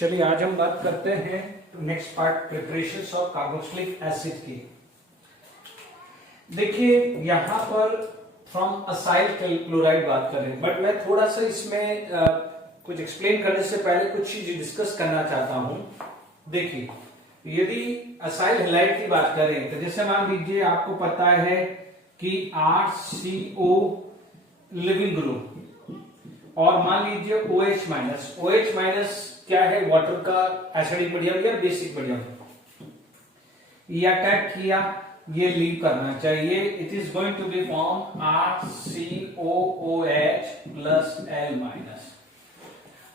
चलिए आज हम बात करते हैं next part preparation of carboxylic acid की। देखिए यहां पर फ्रॉम असाइल क्लोराइड बात करें, बट मैं थोड़ा सा इसमें कुछ एक्सप्लेन करने से पहले कुछ चीज डिस्कस करना चाहता हूं। देखिए यदि असाइल हैलाइड की बात करें तो जैसे मान लीजिए आपको पता है कि RCO लिविंग ग्रुप और मान लीजिए OH माइनस क्या है, वाटर का एसिडिक मीडियम या बेसिक मीडियम। ये अटैक किया, ये लीव करना चाहिए। It is going to be form RCOOH plus L minus.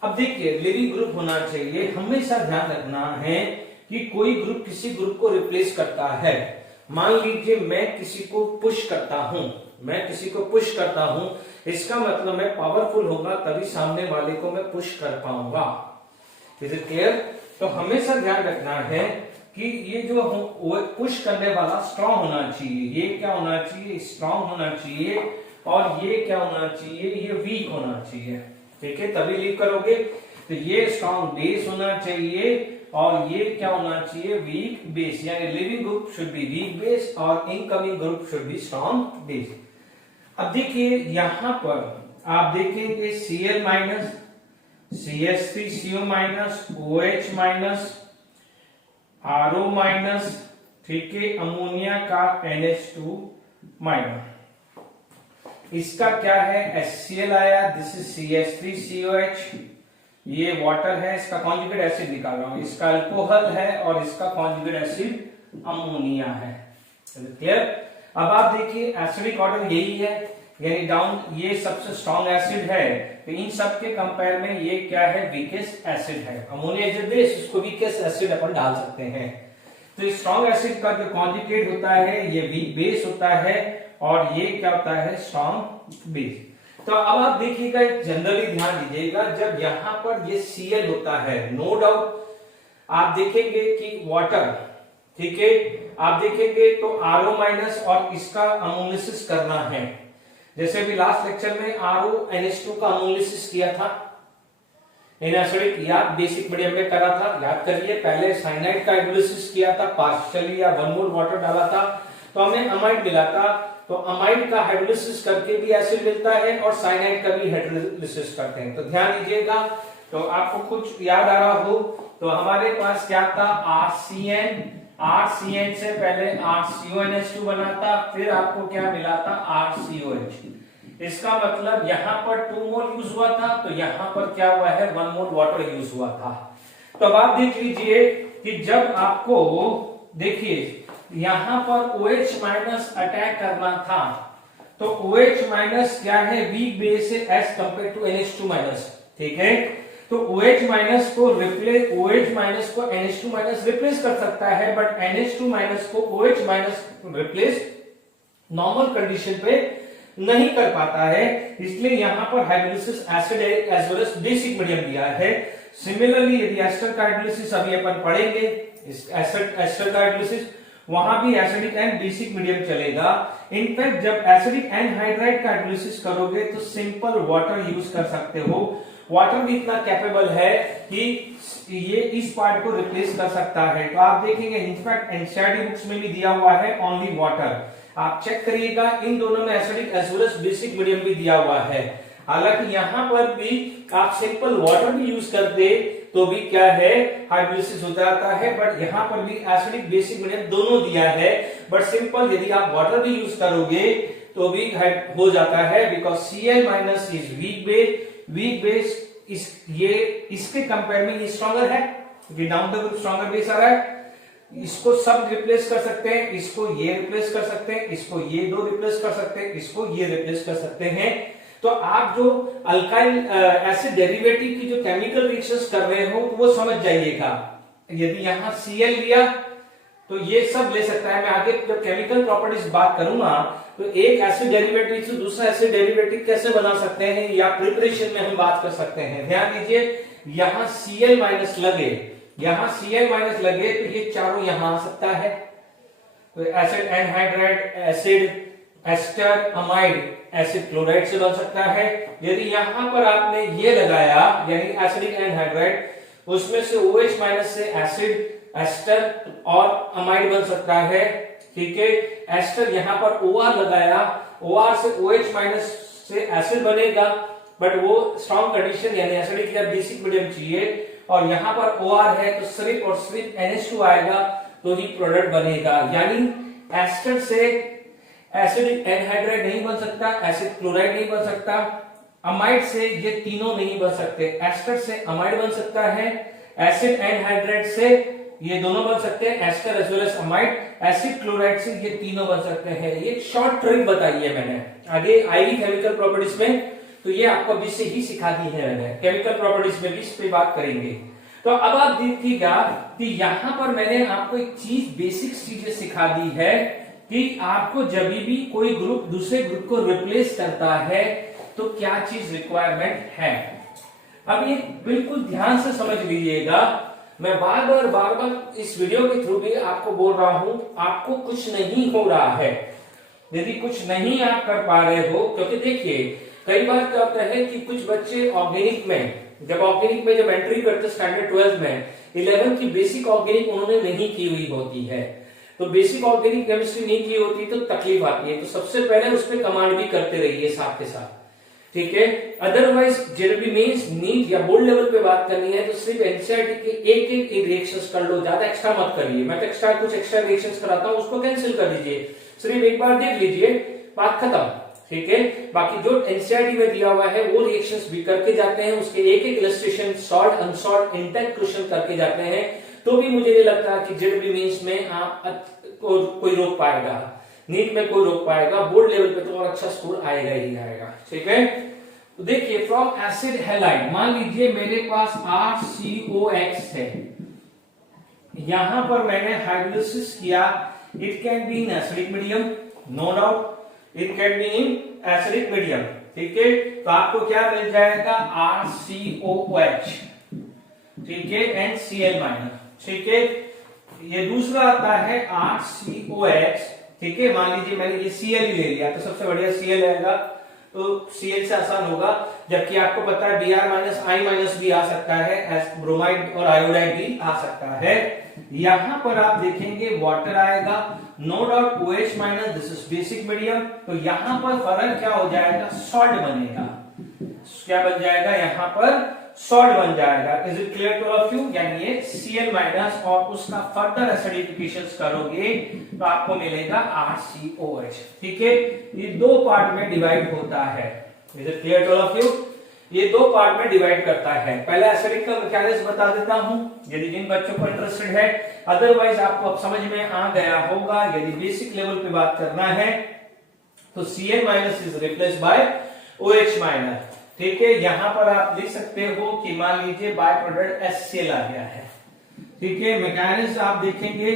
अब देखिए लिविंग ग्रुप होना चाहिए, हमेशा ध्यान रखना है कि कोई ग्रुप किसी ग्रुप को रिप्लेस करता है। मान लीजिए मैं किसी को पुश करता हूं, इसका मतलब मैं पावरफुल होगा तभी सामने वाले को मैं पुश कर पाऊंगा। Is it clear? तो हमेशा ध्यान रखना है कि ये जो पुश करने वाला स्ट्रांग होना चाहिए, ये क्या होना चाहिए, स्ट्रांग होना चाहिए, और ये क्या होना चाहिए, ये वीक होना चाहिए। ठीक है, तभी लीव करोगे। तो ये स्ट्रांग बेस होना चाहिए और ये क्या होना चाहिए, वीक बेस। यानी living group should be weak base और incoming group should be strong base. अब देखिए यहां पर आप देखेंगे Cl minus, CH3CO minus, OH minus, RO minus, ठीक है, अमोनिया का NH2 माइनस। इसका क्या है, HCl आया, दिस इज CH3COH, ये वाटर है, इसका कॉन्जुगेट एसिड निकाल रहा हूं, इसका अल्कोहल है और इसका कॉन्जुगेट एसिड अमोनिया है। क्लियर? अब आप देखिए एसिडिक ऑर्डर यही है, यानी डाउन ये सबसे स्ट्रॉन्ग एसिड है, तो इन सब के कंपेयर में ये क्या है, वीकेस्ट एसिड है। अमोनिया इज बेस, इसको वीकेस्ट एसिड अपन डाल सकते हैं। तो स्ट्रॉन्ग एसिड का जो कॉन्जुगेट होता है ये वीक बेस होता है और ये क्या होता है, स्ट्रॉन्ग बेस। तो अब आप देखिएगा, जनरली ध्यान दीजिएगा, जब यहां पर ये Cl होता है, नो डाउट आप देखेंगे कि वाटर, ठीक है, आप देखेंगे तो RO माइनस और इसका अमोलिसिस करना है। जैसे भी लास्ट लेक्चर में RONH2 का अमोलिसिस किया था इन एसिडिक या बेसिक मीडियम में करा था, याद करिए। पहले साइनाइड का एनालिसिस किया था, पार्शियली या 1 मोल वाटर डाला था तो हमें अमाइड मिला था। तो अमाइड का हाइड्रोलिसिस करके भी एसिड मिलता है और साइनाइड का भी हाइड्रोलिसिस करते हैं। तो ध्यान दीजिएगा, तो आपको कुछ याद आ रहा हो तो हमारे पास क्या था, RCN से पहले RCONH2 बना था, फिर आपको क्या मिला था, RCOH। इसका मतलब यहां पर 2 मोल यूज हुआ था, तो यहां पर क्या हुआ है, 1 मोल वाटर यूज हुआ था। तो अब आप देख लीजिए कि जब आपको देखिए यहां पर OH माइनस अटैक करना था, तो OH माइनस क्या है, वीक बेस है as compare to NH2 minus. ठीक है, तो OH माइनस को NH2 माइनस रिप्लेस कर सकता है, बट NH2 माइनस को OH minus replace normal condition पे नहीं कर पाता है। इसलिए यहां पर hydrolysis acid as well as basic medium दिया है। सिमिलरली यदि एस्टर का हाइड्रोलिसिस अभी अपन पढ़ेंगे, एस्टर का हाइड्रोलिसिस वहां भी एसिडिक एंड बेसिक मीडियम चलेगा। इनफैक्ट जब एसिडिक एनहाइड्राइड का हाइड्रोलिसिस करोगे तो सिंपल वाटर यूज कर सकते हो। वाटर भी इतना कैपेबल है कि ये इस पार्ट को रिप्लेस कर सकता है। तो आप देखेंगे इनफैक्ट एनसीईआरटी बुक्स में भी दिया हुआ है ओनली वाटर। आप चेक करिएगा, इन दोनों में acidic as well as basic medium भी दिया हुआ है। हालांकि यहां पर भी आप सिंपल वाटर भी यूज करते तो भी क्या है, हाइड्रोलिसिस हो जाता है, बट यहां पर भी एसिडिक बेसिक मीडियम दोनों दिया है। बट सिंपल यदि आप वाटर भी यूज करोगे तो भी हो जाता है, because Cl minus is weak base. इसके कंपेयर में ये स्ट्रॉन्गर है, down the group stronger base आ रहा है। इसको सब रिप्लेस कर सकते हैं, इसको ये रिप्लेस कर सकते हैं, इसको ये दो रिप्लेस कर सकते हैं, इसको ये रिप्लेस कर सकते हैं। तो आप जो अल्काइल एसिड डेरिवेटिव की जो केमिकल रिएक्शंस कर रहे हो तो वो समझ जाइएगा। यदि यहां Cl लिया तो ये सब ले सकता है। मैं आगे जब केमिकल प्रॉपर्टीज बात करूंगा तो एक एसिड डेरिवेटिव से दूसरा एसिड डेरिवेटिव कैसे बना सकते हैं या प्रिपरेशन में हम बात कर सकते हैं। ध्यान दीजिए, यहां Cl माइनस लगे, तो ये चारों यहां आ सकता है। तो acid anhydride, acid ester, amide acid chloride से बन सकता है। यदि यहां पर आपने ये लगाया यानी एसिडिक एनहाइड्राइड, उसमें से OH माइनस से एसिड, एस्टर और अमाइड बन सकता है। ठीक है, एस्टर यहाँ पर OR लगाया, OR से OH माइनस से एसिड बनेगा, बट वो स्ट्रॉन्ग कंडीशन यानी एसिडिक या बेसिक मीडियम चाहिए, और यहाँ पर OR है तो सिर्फ और सिर्फ NH2 आएगा तो ही प्रोडक्ट बनेगा। यानी एस्टर से एसिडिक एनहाइड्राइड नहीं बन सकता, एसिड क्लोराइड नहीं बन सकता, अमाइड से ये तीनों नहीं बन सकते। एस्टर से अमाइड बन सकता है, एसिड एनहाइड्राइड से ये दोनों बन सकते हैं, ester as well as amide, acid chloride से ये तीनों बन सकते हैं। ये एक शॉर्ट ट्रिक बताई है मैंने, आगे आएगी केमिकल प्रॉपर्टीज में, तो ये आपको अभी से ही सिखा दी है मैंने, केमिकल प्रॉपर्टीज में भी इस पे बात करेंगे। तो अब आप देखिएगा कि यहां पर मैंने आपको एक चीज, बेसिक चीजें सिखा दी है कि आपको जब भी कोई ग्रुप दूसरे ग्रुप को रिप्लेस करता है तो क्या चीज रिक्वायरमेंट है। अब ये बिल्कुल ध्यान से समझ लीजिएगा, मैं बार बार इस वीडियो के थ्रू भी आपको बोल रहा हूं, आपको कुछ नहीं हो रहा है यदि कुछ नहीं आप कर पा रहे हो, क्योंकि देखिए कई बार क्या होता है कि कुछ बच्चे ऑर्गेनिक में जब एंट्री करते स्टैंडर्ड 12 में 11 की बेसिक ऑर्गेनिक उन्होंने नहीं की हुई होती है, तो बेसिक ऑर्गेनिक केमिस्ट्री नहीं की होती तो तकलीफ आती है। तो सबसे पहले उस पर कमांड भी करते रहिए साथ के साथ, ठीक है। अदरवाइज जेईई मेंस, नीट या बोर्ड लेवल पे बात करनी है तो सिर्फ एनसीईआरटी के एक रिएक्शंस कर लो, ज्यादा एक्स्ट्रा मत करिए। मैं तो कुछ एक्स्ट्रा रिएक्शंस कराता हूं, उसको कैंसिल कर दीजिए, सिर्फ एक बार देख लीजिए, बात खत्म, ठीक है। बाकी जो एनसीईआरटी में दिया हुआ है वो रिएक्शंस भी करके जाते हैं, उसके एक इलस्ट्रेशन सॉल्ट अनसॉल्ट इंटेक्ट क्वेश्चन करके जाते हैं, तो भी मुझे नहीं लगता कि जेईई मेंस में आप कोई रोक पाएगा, नीट में कोई रोक पाएगा, बोर्ड लेवल पे तो और अच्छा स्कोर आएगा ही आएगा, ठीक है। तो देखिए फ्रॉम एसिड हैलाइड, मान लीजिए मेरे पास RCOX है, यहां पर मैंने हाइड्रोलिसिस किया, it can be in acidic medium, no doubt it can be in acidic medium, ठीक है। तो आपको क्या मिल जाएगा, RCOH, ठीक है, एंड Cl माइनस, ठीक है। ये दूसरा आता है RCOX, ठीक है। मान लीजिए मैंने ये Cl ही ले लिया तो सबसे बढ़िया Cl आएगा, तो Cl से आसान होगा, जबकि आपको पता है Br माइनस I माइनस भी आ सकता है, ब्रोमाइड और आयोडाइड भी आ सकता है। यहां पर आप देखेंगे वाटर आएगा, no doubt OH minus, this is basic medium, तो यहां पर फर्क क्या हो जाएगा, सॉल्ट बनेगा, क्या बन जाएगा, यहां पर सॉल्ट बन जाएगा। Is it clear to all of you, यानी ये Cl माइनस और उसका फर्दर एसिडिफिकेशन करोगे तो आपको मिलेगा RCOH, ठीक है। ये दो पार्ट में डिवाइड होता है, is it clear to all of you, ये दो पार्ट में डिवाइड करता है। पहले एसिडिक का मैकेनिज्म बता देता हूं यदि जिन बच्चों को इंटरेस्टेड है, अदरवाइज आपको अब समझ में आ गया होगा। यदि बेसिक लेवल पे बात करना है तो Cl minus is replace by OH minus, ठीक है। यहां पर आप लिख सकते हो कि मान लीजिए बाय प्रोडक्ट HCl आ गया है, ठीक है। मैकेनिज्म आप देखेंगे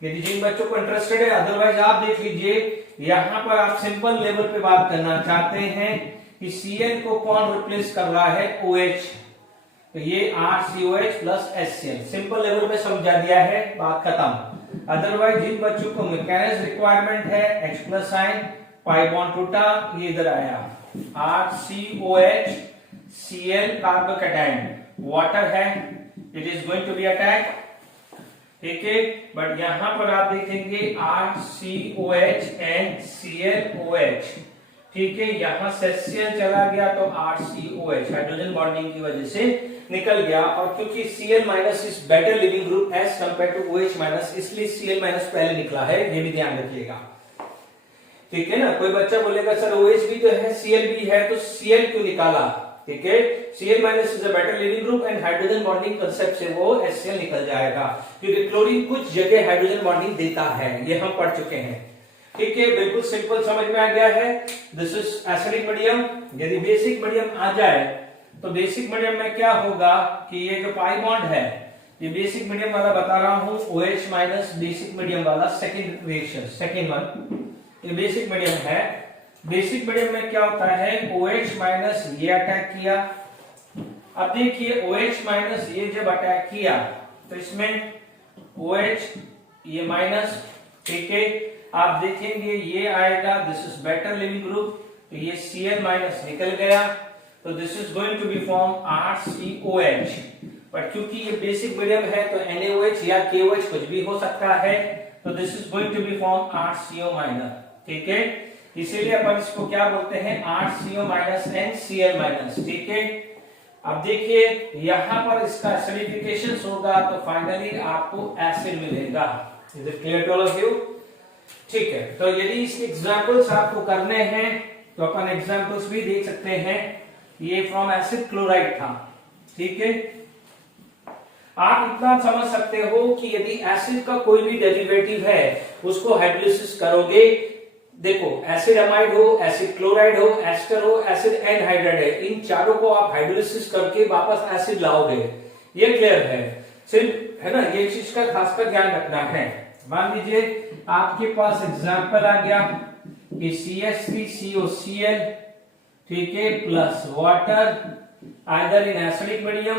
यदि जिन बच्चों को इंटरेस्टेड है, अदरवाइज आप देख लीजिए, यहां पर आप सिंपल लेवल पे बात करना चाहते हैं कि Cl को कौन रिप्लेस कर रहा है, OH, तो ये RCOH plus HCl, simple level पे समझा दिया है, बात खत्म। अदरवाइज जिन बच्चों को मैकेनिज्म रिक्वायरमेंट है, H plus sign, pi bond टूटा, ये इधर आया, RCOH Cl कार्बोकैटायन, वाटर है, it is going to be attack, ठीक है। बट यहां पर आप देखेंगे RCOH एंड ClOH, ठीक है। यहां से Cl चला गया तो RCOH हाइड्रोजन बॉन्डिंग की वजह से निकल गया, और क्योंकि Cl minus is better leaving group as compare to OH minus, इसलिए Cl माइनस पहले निकला है, ये भी ध्यान रखिएगा, ठीक है ना। कोई बच्चा बोलेगा सर OH भी तो है, Cl भी है, तो Cl क्यों निकाला, ठीक है। Cl minus is a better leaving group and hydrogen bonding concept से वो HCl निकल जाएगा, क्योंकि क्लोरीन कुछ जगह हाइड्रोजन बॉन्डिंग देता है, ये हम पढ़ चुके हैं, ठीक है। बिल्कुल सिंपल समझ में आ गया है। This is acidic medium. यदि बेसिक मीडियम आ जाए तो बेसिक मीडियम में क्या होगा कि ये जो पाई बॉन्ड है, ये बेसिक मीडियम वाला बता रहा हूं, OH माइनस बेसिक मीडियम वाला सेकंड रिएक्शन, सेकंड वन, ये बेसिक मीडियम है। बेसिक मीडियम में क्या होता है, OH माइनस ये अटैक किया, अब देखिए OH माइनस ये जब अटैक किया तो इसमें OH ये माइनस, ठीक है। आप देखेंगे ये आएगा, this is better leaving group, तो ये Cl माइनस निकल गया, तो this is going to be form RCOH, but क्योंकि ये बेसिक मीडियम है तो NaOH या KOH कुछ भी हो सकता है, तो this is going to be form RCO minus. ठीक है, इसीलिए अपन इसको क्या बोलते हैं, RCO माइनस NCl माइनस। ठीक है, अब देखिए यहां पर इसका एसिडिफिकेशन होगा तो फाइनली आपको एसिड मिलेगा। Is it clear to all of you? ठीक है, तो यदि इसके एग्जांपल्स आपको करने हैं तो अपन एग्जांपल्स भी देख सकते हैं। ये फ्रॉम एसिड क्लोराइड था। ठीक है, आप इतना समझ सकते हो कि यदि एसिड का कोई भी डेरिवेटिव है उसको हाइड्रोलिसिस करोगे, देखो एसिड अमाइड हो, एसिड क्लोराइड हो, एस्टर हो, एसिड एनहाइड्राइड है, इन चारों को आप हाइड्रोलिसिस करके वापस एसिड लाओगे। ये क्लियर है, सिर्फ है ना, ये चीज का खासकर ध्यान रखना है। मान लीजिए आपके पास एग्जांपल आ गया कि CH3COCl, ठीक है, plus water either in acidic medium.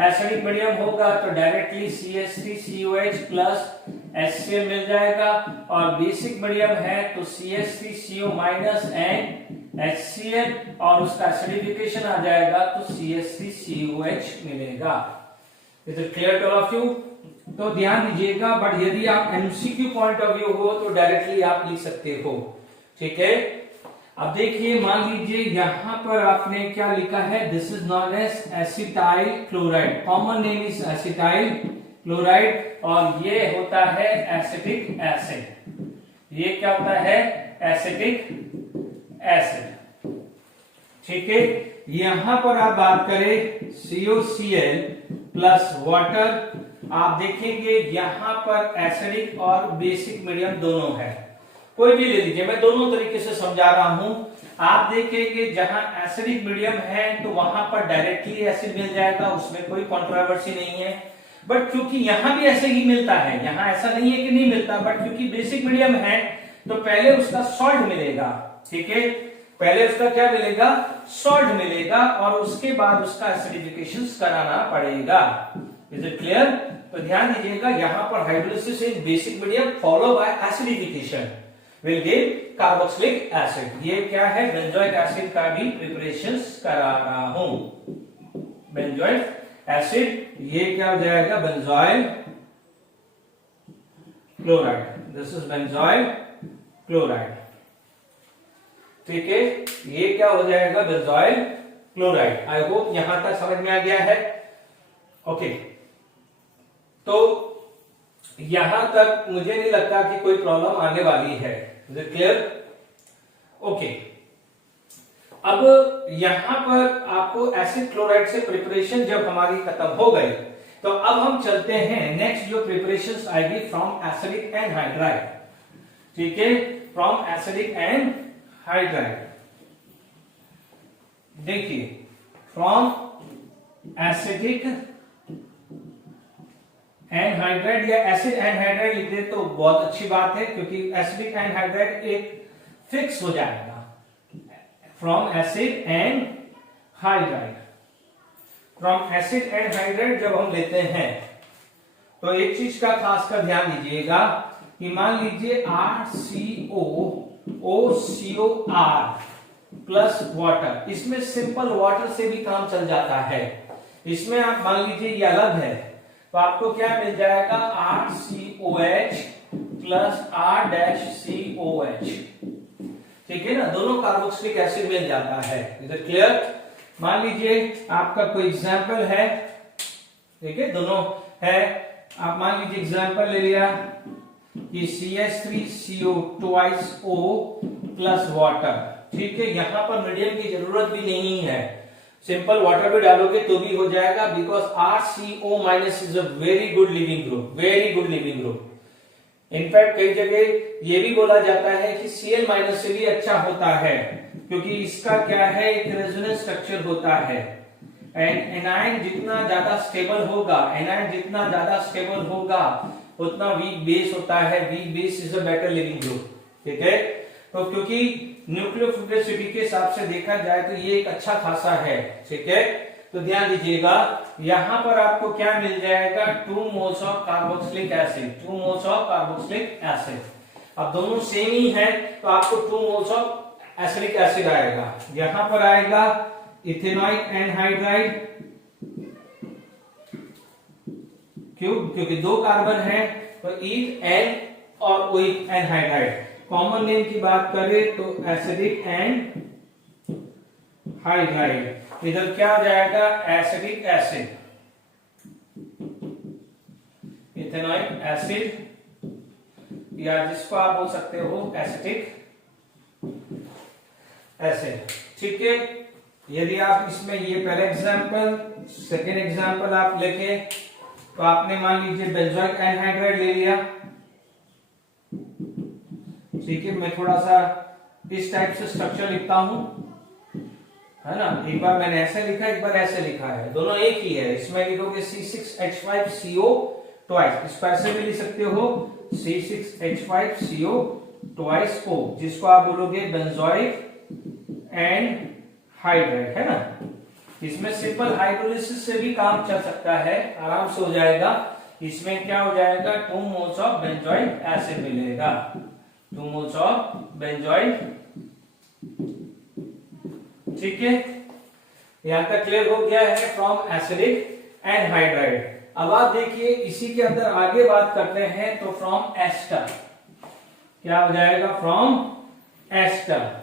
Acidic medium होगा तो डायरेक्टली CH3COH प्लस HCl मिल जाएगा, और बेसिक मीडियम है तो CH3CO माइनस एंड HCl, और उसका एसिडिफिकेशन आ जाएगा तो CH3COH मिलेगा। Is it clear to all of you? तो ध्यान दीजिएगा, बट यदि आप एमसीक्यू पॉइंट ऑफ व्यू हो तो डायरेक्टली आप लिख सकते हो। ठीक है, अब देखिए मान लीजिए यहां पर आपने क्या लिखा है, this is known as acetyl chloride, common name is acetyl chloride, और ये होता है एसिटिक एसिड। ये क्या होता है, एसिटिक एसिड। ठीक है, यहां पर आप बात करें COCl प्लस वाटर, आप देखेंगे यहां पर एसिडिक और बेसिक मीडियम दोनों है। कोई भी ले लीजिए, मैं दोनों तरीके से समझा रहा हूं। आप देखेंगे जहां एसिडिक मीडियम है तो वहां पर डायरेक्टली एसिड मिल जाएगा, उसमें कोई कंट्रोवर्सी नहीं है। बट क्योंकि यहां भी ऐसे ही मिलता है, यहां ऐसा नहीं है कि नहीं मिलता, बट क्योंकि बेसिक मीडियम है तो पहले उसका सॉल्ट मिलेगा। ठीक है, पहले उसका क्या मिलेगा, सॉल्ट मिलेगा, और उसके बाद उसका एसिडिफिकेशन कराना पड़ेगा। Is it clear? तो ध्यान दीजिएगा, यहां पर hydrolysis in basic medium follow by acidification will give carboxylic acid. ये क्या है, बेंजोइक एसिड का भी प्रिपरेशंस करा रहा हूं। बेंजोइक एसिड, ये क्या हो जाएगा, benzoyl chloride. This is benzoyl chloride. ठीक है, ये क्या हो जाएगा, बेंजोइल क्लोराइड। आई होप यहां तक समझ में आ गया है। ओके, तो यहां तक मुझे नहीं लगता कि कोई प्रॉब्लम आने वाली है। Is it clear? ओके, अब यहां पर आपको एसिड क्लोराइड से प्रिपरेशन जब हमारी खत्म हो गई, तो अब हम चलते हैं नेक्स्ट जो प्रिपरेशंस आएगी फ्रॉम एसिडिक एनहाइड्राइड। ठीक है, फ्रॉम एसिडिक एनहाइड्राइड। देखिए, फ्रॉम एसिडिक एनहाइड्राइड या एसिड एनहाइड्राइड लिख दे तो बहुत अच्छी बात है, क्योंकि एसिडिक एनहाइड्राइड एक फिक्स हो जाएगा। From acid anhydride, from acid anhydride जब हम लेते हैं तो एक चीज का खासकर ध्यान दीजिएगा कि मान लीजिए RCOOCOR प्लस वाटर, इसमें सिंपल वाटर से भी काम चल जाता है। इसमें आप मान लीजिए ये अलग है तो आपको क्या मिल जाएगा, RCOH प्लस R-COH। ठीक है ना, दोनों कार्बोक्सिलिक एसिड मिल जाता है। Is it clear? मान लीजिए आपका कोई एग्जाम्पल है, ठीक है, दोनों है। आप मान लीजिए एग्जाम्पल ले लिया कि CH3CO twice O plus water. ठीक है, यहां पर मीडियम की जरूरत भी नहीं है, सिंपल वाटर भी डालोगे तो भी हो जाएगा, because RCO minus is a very good leaving group, very good leaving group. In fact कई जगह ये भी बोला जाता है कि Cl माइनस से भी अच्छा होता है, क्योंकि इसका क्या है, एक रेजोनेंस स्ट्रक्चर होता है। एंड एनायन जितना ज्यादा स्टेबल होगा, एनायन जितना ज्यादा स्टेबल होगा उतना वीक बेस होता है। Weak base is a better leaving group. ठीक है, तो क्योंकि न्यूक्लियोफिलिसिटी के हिसाब से देखा जाए तो ये एक अच्छा खासा है। ठीक है, तो ध्यान दीजिएगा, यहां पर आपको क्या मिल जाएगा, 2 moles of carboxylic acid, 2 moles of carboxylic acid. अब दोनों सेम ही है तो आपको 2 मोल्स ऑफ एसिडिक एसिड आएगा। यहां पर आएगा इथेनॉइक एनहाइड्राइड, क्यों? क्योंकि 2 कार्बन है तो ईथ एन और ओइक एनहाइड्राइड। कॉमन नेम की बात करें तो एसिडिक एंड हाइड्राइड। इधर क्या हो जाएगा? एसिडिक एसिड, इथेनॉइक एसिड, या जिसको आप बोल सकते हो एसिटिक एसिड। ठीक है, यदि आप इसमें ये पहला एग्जांपल, सेकेंड एग्जांपल आप लेके तो आपने मान लीजिए बेंजोइक एनहाइड्राइड ले लिया। ठीक है, मैं थोड़ा सा इस टाइप से स्ट्रक्चर लिखता हूं, है ना। एक बार मैंने ऐसे लिखा, एक बार ऐसे लिखा है, दोनों एक ही है। इसमें लिखोगे C6H5CO ट्वाइस, इस पर ऐसे भी लिख सकते हो C6H5CO ट्वाइस O, जिसको आप बोलोगे बेंजोइक एंड हाइड्राइड, है ना। इसमें सिंपल हाइड्रोलिसिस से भी काम चल सकता है, आराम से हो जाएगा। इसमें क्या हो जाएगा? 2 मोल्स ऑफ बेंजोइक एसिड मिलेगा, 2 मोल्स ऑफ बेंजोइक। ठीक है, यहां तक क्लियर हो गया है फ्रॉम एसिडिक एंड हाइड्राइड। अब आप देखिए इसी के अंदर आगे बात करते हैं तो फ्रॉम एस्टर क्या हो जाएगा? From ester,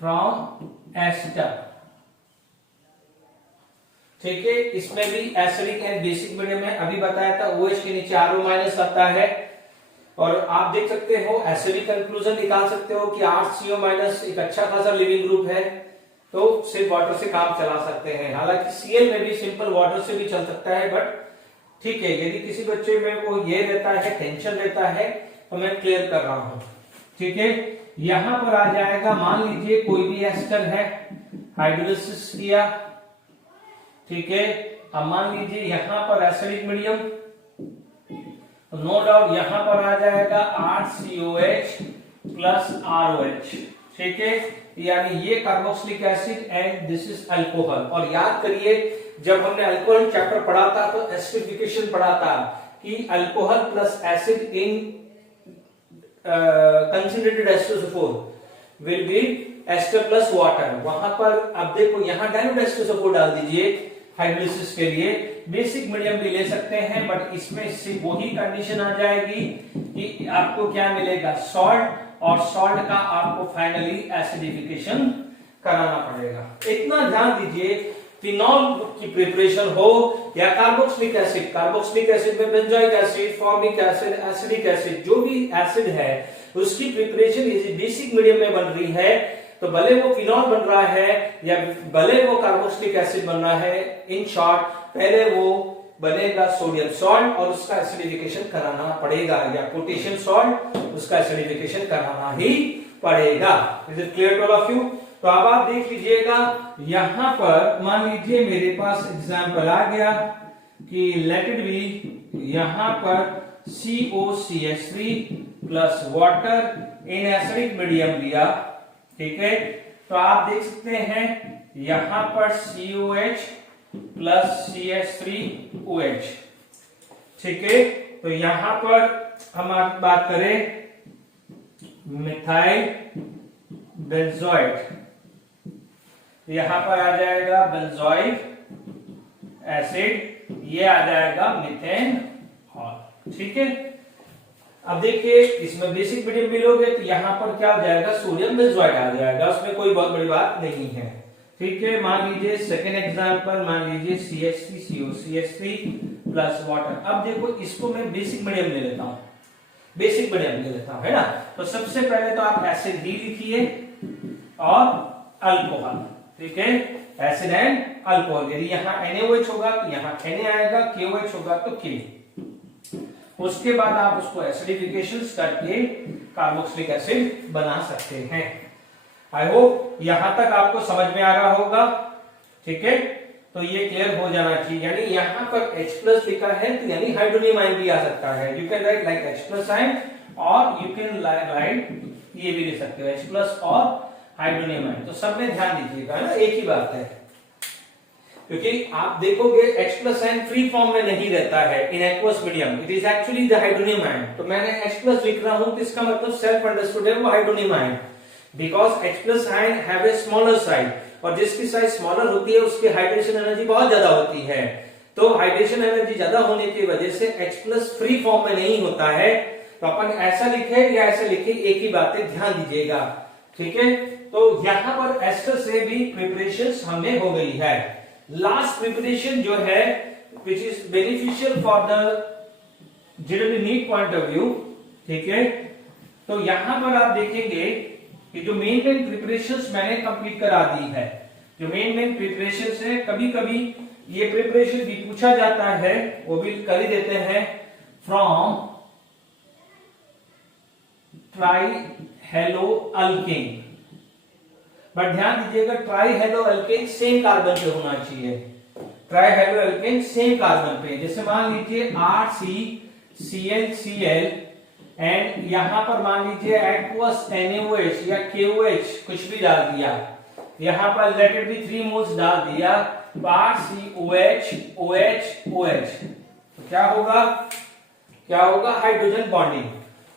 from ester. ठीक है, इसमें भी एसिडिक एंड बेसिक मीडियम में अभी बताया था, OH के नीचे RO माइनस आता है। और आप देख सकते हो एसिडिक कंक्लूजन निकाल सकते हो कि RCO माइनस एक अच्छा खासा लिविंग ग्रुप है, तो सिर्फ वाटर से काम चला सकते हैं। हालांकि Cl में भी सिंपल वाटर से भी चल सकता है, बट ठीक है, यदि किसी बच्चे में को ये रहता है, टेंशन रहता है, तो मैं क्लियर कर रहा हूं। ठीक है, यहां पर आ जाएगा, मान लीजिए कोई भी एस्टर है, हाइड्रोलिसिस किया। ठीक है, अब मान लीजिए यहां पर एसिडिक मीडियम, नो डाउट यहां पर आ जाएगा RCOH प्लस ROH। ठीक है, यानी ये carboxylic acid and this is alcohol. और याद करिए जब हमने अल्कोहल चैप्टर पढ़ा था तो एसिडिफिकेशन पढ़ा था कि alcohol plus acid in concentrated H2SO4 will be ester plus water. वहां पर अब देखो यहां डाइल्यूट H2SO4 डाल दीजिए हाइड्रोलिसिस के लिए। बेसिक मीडियम भी ले सकते हैं, बट इसमें से वही कंडीशन आ जाएगी कि आपको क्या मिलेगा? सॉल्ट, और सॉल्ट का आपको फाइनली एसिडिफिकेशन कराना पड़ेगा। इतना ध्यान दीजिए, फिनॉल की प्रिपरेशन हो या कार्बोक्सिलिक एसिड, कार्बोक्सिलिक एसिड में benzoic acid, formic acid, acidic acid, जो भी एसिड है उसकी प्रिपरेशन यदि बेसिक मीडियम में बन रही है तो भले वो फिनॉल बन रहा है या भले वो कार्बोक्सिलिक एसिड बन रहा है, इन शॉर्ट पहले वो बनेगा सोडियम सॉल्ट और उसका एसिडिफिकेशन कराना पड़ेगा, या पोटेशियम सॉल्ट, उसका एसिडिफिकेशन कराना ही पड़ेगा। Is it clear to all of you? तो अब आप देख लीजिएगा, यहां पर मान लीजिए मेरे पास एग्जांपल आ गया कि लेट इट बी, यहां पर COCH3 plus water in acidic medium लिया। ठीक है, तो आप देख सकते हैं यहां पर COH प्लस CH3OH। ठीक है, तो यहां पर हम बात करें मिथाइल बेंजोइट, यहां पर आ जाएगा बेंजोइक एसिड, ये आ जाएगा मीथेन ऑयल। ठीक है, अब देखिए इसमें बेसिक मीडियम मिलोगे तो यहां पर क्या हो जाएगा? सोडियम बेंजोइट आ जाएगा, उसमें कोई बहुत बड़ी बात नहीं है। ठीक है, मान लीजिए सेकेंड एग्जांपल, मान लीजिए CH3CO प्लस वाटर। अब देखो इसको मैं बेसिक मीडियम ले लेता हूं, बेसिक मीडियम ले लेता हूं, है ना। तो सबसे पहले तो आप एसिड ही लिखिए और अल्कोहल। ठीक है, एसिड एंड अल्कोहल। यदि यहाँ NaOH होगा तो यहाँ Na आएगा, KOH होगा तो K। उसके बाद आप उसको एसिडिफिकेशन करके कार्बोक्सिलिक एसिड बना सकते हैं। आई होप यहां तक आपको समझ में आ रहा होगा। ठीक है, तो ये क्लियर हो जाना चाहिए। यानी यहां पर H प्लस लिखा है तो यानी हाइड्रोनियम आयन भी आ सकता है। You can write like H plus ion, और यू कैन राइट ये भी लिख सकते हो H प्लस और हाइड्रोनियम आयन। तो सब में ध्यान दीजिएगा ना, एक ही बात है, क्योंकि आप देखोगे H plus ion free form में नहीं रहता है in aqueous medium, it is actually the hydronium ion. तो मैंने H प्लस लिख रहा हूं तो इसका मतलब सेल्फ अंडरस्टूड है वो hydronium ion. Because H plus ion have a smaller size, और जिसकी साइज स्मॉलर होती है उसकी हाइड्रेशन एनर्जी बहुत ज्यादा होती है। तो हाइड्रेशन एनर्जी ज्यादा होने की वजह से H प्लस फ्री फॉर्म में नहीं होता है। तो अपन ऐसा लिखे या ऐसा लिखे, एक ही बात है, ध्यान दीजिएगा, ठीक है। तो यहां पर एस्टर से भी प्रिपरेशन हमें हो गई है। लास्ट प्रिपरेशन जो है which is beneficial for the general need point of view, ठीक है। तो यहां पर आप देखेंगे कि जो मेन प्रिपरेशंस मैंने कंप्लीट करा दी है, जो मेन प्रिपरेशंस है, कभी कभी ये प्रिपरेशन भी पूछा जाता है, वो भी कर ही देते हैं, फ्रॉम ट्राई-हेलो अल्केन। बट ध्यान दीजिएगा ट्राई-हेलो अल्केन सेम कार्बन पे होना चाहिए, ट्राई-हेलो अल्केन सेम कार्बन पे। जैसे मान लीजिए RCClCl एंड यहां पर मान लीजिए एक्वस NaOH या KOH कुछ भी डाल दिया, यहां पर लेट इट बी 3 मोल्स डाल दिया, तो RCOH OH OH, तो क्या होगा, क्या होगा, हाइड्रोजन बॉन्डिंग।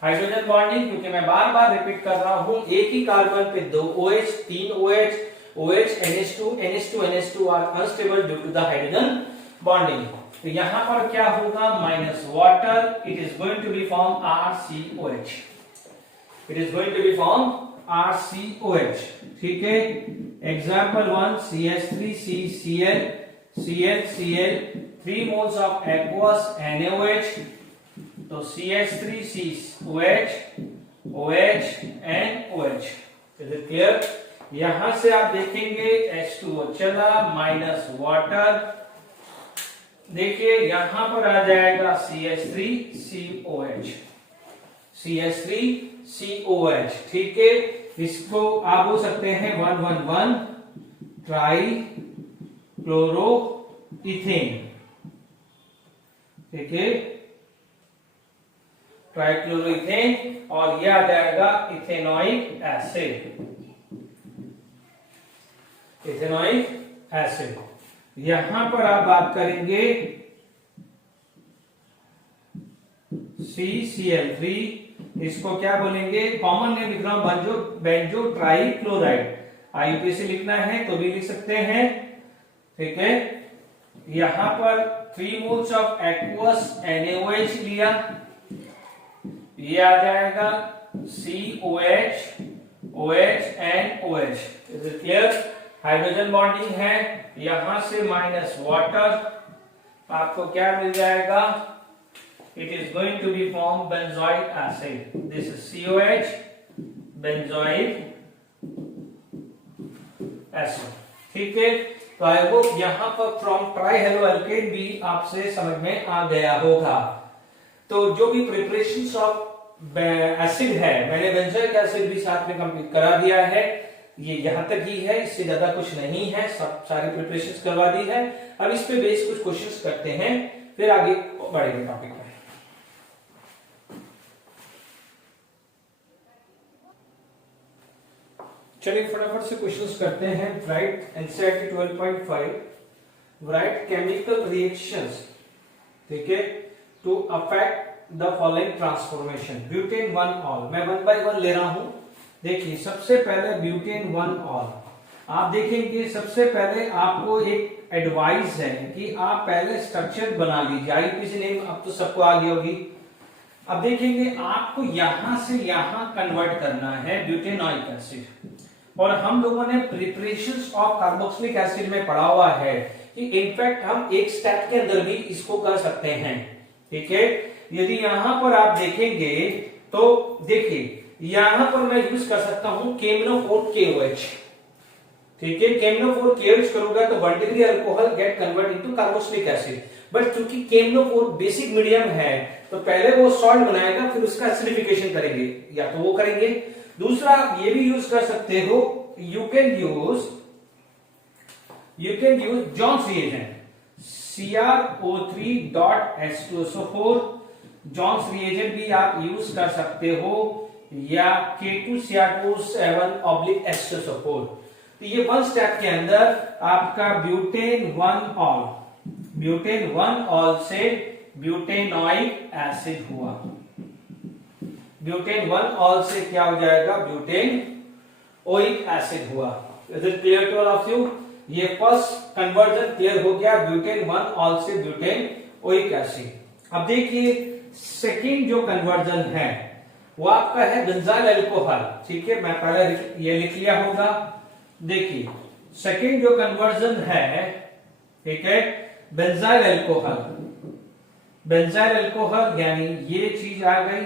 हाइड्रोजन बॉन्डिंग, क्योंकि मैं बार बार रिपीट कर रहा हूं, एक ही कार्बन पे 2 OH 3 OH OH NH2 NH2 NH2 are unstable due to the hydrogen bonding. तो यहां पर क्या होगा, minus water, it is going to be form RCOH, it is going to be form RCOH, ठीक है। Example 1 CH3CCl ClCl 3 moles of aqueous NaOH, तो CH3COH OH and OH, is it clear. यहां से आप देखेंगे H2O चला, minus water, देखिए यहां पर आ जाएगा CH3COH CH3COH, ठीक है। इसको आप बोल सकते हैं 111 ट्राई क्लोरो इथेन, ठीक है, ट्राइक्लोरोइथेन, और यह आ जाएगा इथेनॉइक एसिड, इथेनॉइक एसिड। यहां पर आप बात करेंगे CCl3, इसको क्या बोलेंगे, कॉमन नेम लिख रहा हूं, बेंजो ट्राइक्लोराइड, IUPAC लिखना है तो भी लिख सकते हैं, ठीक है। यहां पर 3 moles ऑफ एक्वस NaOH लिया, ये आ जाएगा COH OH and OH, is it clear. Hydrogen bonding है, यहां से माइनस वाटर, आपको क्या मिल जाएगा, it is going to be form benzoic acid, this is COH benzoic acid, ठीक है। तो आई होप यहां पर फ्रॉम ट्राई-हेलो अल्केन भी आपसे समझ में आ गया होगा। तो जो भी प्रिपरेशंस ऑफ एसिड है, मैंने बेंजोइक एसिड भी साथ में कंप्लीट करा दिया है, ये यहां तक ही है, इससे ज्यादा कुछ नहीं है, सब सारी प्रिपरेशंस करवा दी है। अब इस पे बेस कुछ क्वेश्चंस करते हैं, फिर आगे बढ़ेंगे टॉपिक पे। चलिए फटाफट से क्वेश्चंस करते हैं। Write NCERT 12.5, write chemical reactions, ठीक है, to affect the following transformation. Butane 1 ol, मैं 1 by 1 ले रहा हूं। देखिए सबसे पहले ब्यूटेन 1 ऑल, आप देखेंगे सबसे पहले आपको एक एडवाइस है कि आप पहले स्ट्रक्चर बना लीजिए, IUPAC नेम अब तो सबको आ गई होगी। अब देखेंगे आपको यहां से यहां कन्वर्ट करना है ब्यूटेनॉइक एसिड, और हम लोगों ने प्रिपरेशंस ऑफ कार्बोक्सिलिक एसिड में पढ़ा हुआ है कि इनफैक्ट हम एक स्टेप के अंदर भी इसको कर सकते हैं, ठीक है। यदि यहां पर आप देखेंगे तो देखिए यहां पर मैं यूज कर सकता हूं KMnO4 KOH, ठीक है। KMnO4 KOH करूंगा तो 1 degree alcohol gate convert into carboxylic acid, but क्योंकि KMnO4 बेसिक मीडियम है तो पहले वो सॉल्ट बनाएगा, फिर उसका एसिडिफिकेशन करेंगे, या तो वो करेंगे। दूसरा ये भी यूज कर सकते हो, you can use Johns reagent CrO3.H2SO4, Johns reagent भी आप यूज कर सकते हो, या K2Cr2 7/H2SO4। तो ये 1 स्टेप के अंदर आपका ब्यूटेन 1 ऑल से ब्यूटेनॉइक एसिड हुआ। ब्यूटेन 1 ऑल से क्या हो जाएगा, ब्यूटेन ओइक एसिड हुआ। Is it clear to all of you? ये फर्स्ट कन्वर्जन क्लियर हो गया, ब्यूटेन 1 ऑल से ब्यूटेन ओइक एसिड। अब देखिए सेकेंड जो कन्वर्जन है वो आपका है बेंजाइल अल्कोहल। ठीक है, मैं पहले ये लिख लिया होगा। देखिए सेकेंड जो कन्वर्जन है, ठीक है, बेंजाइल अल्कोहल। बेंजाइल अल्कोहल यानी ये चीज आ गई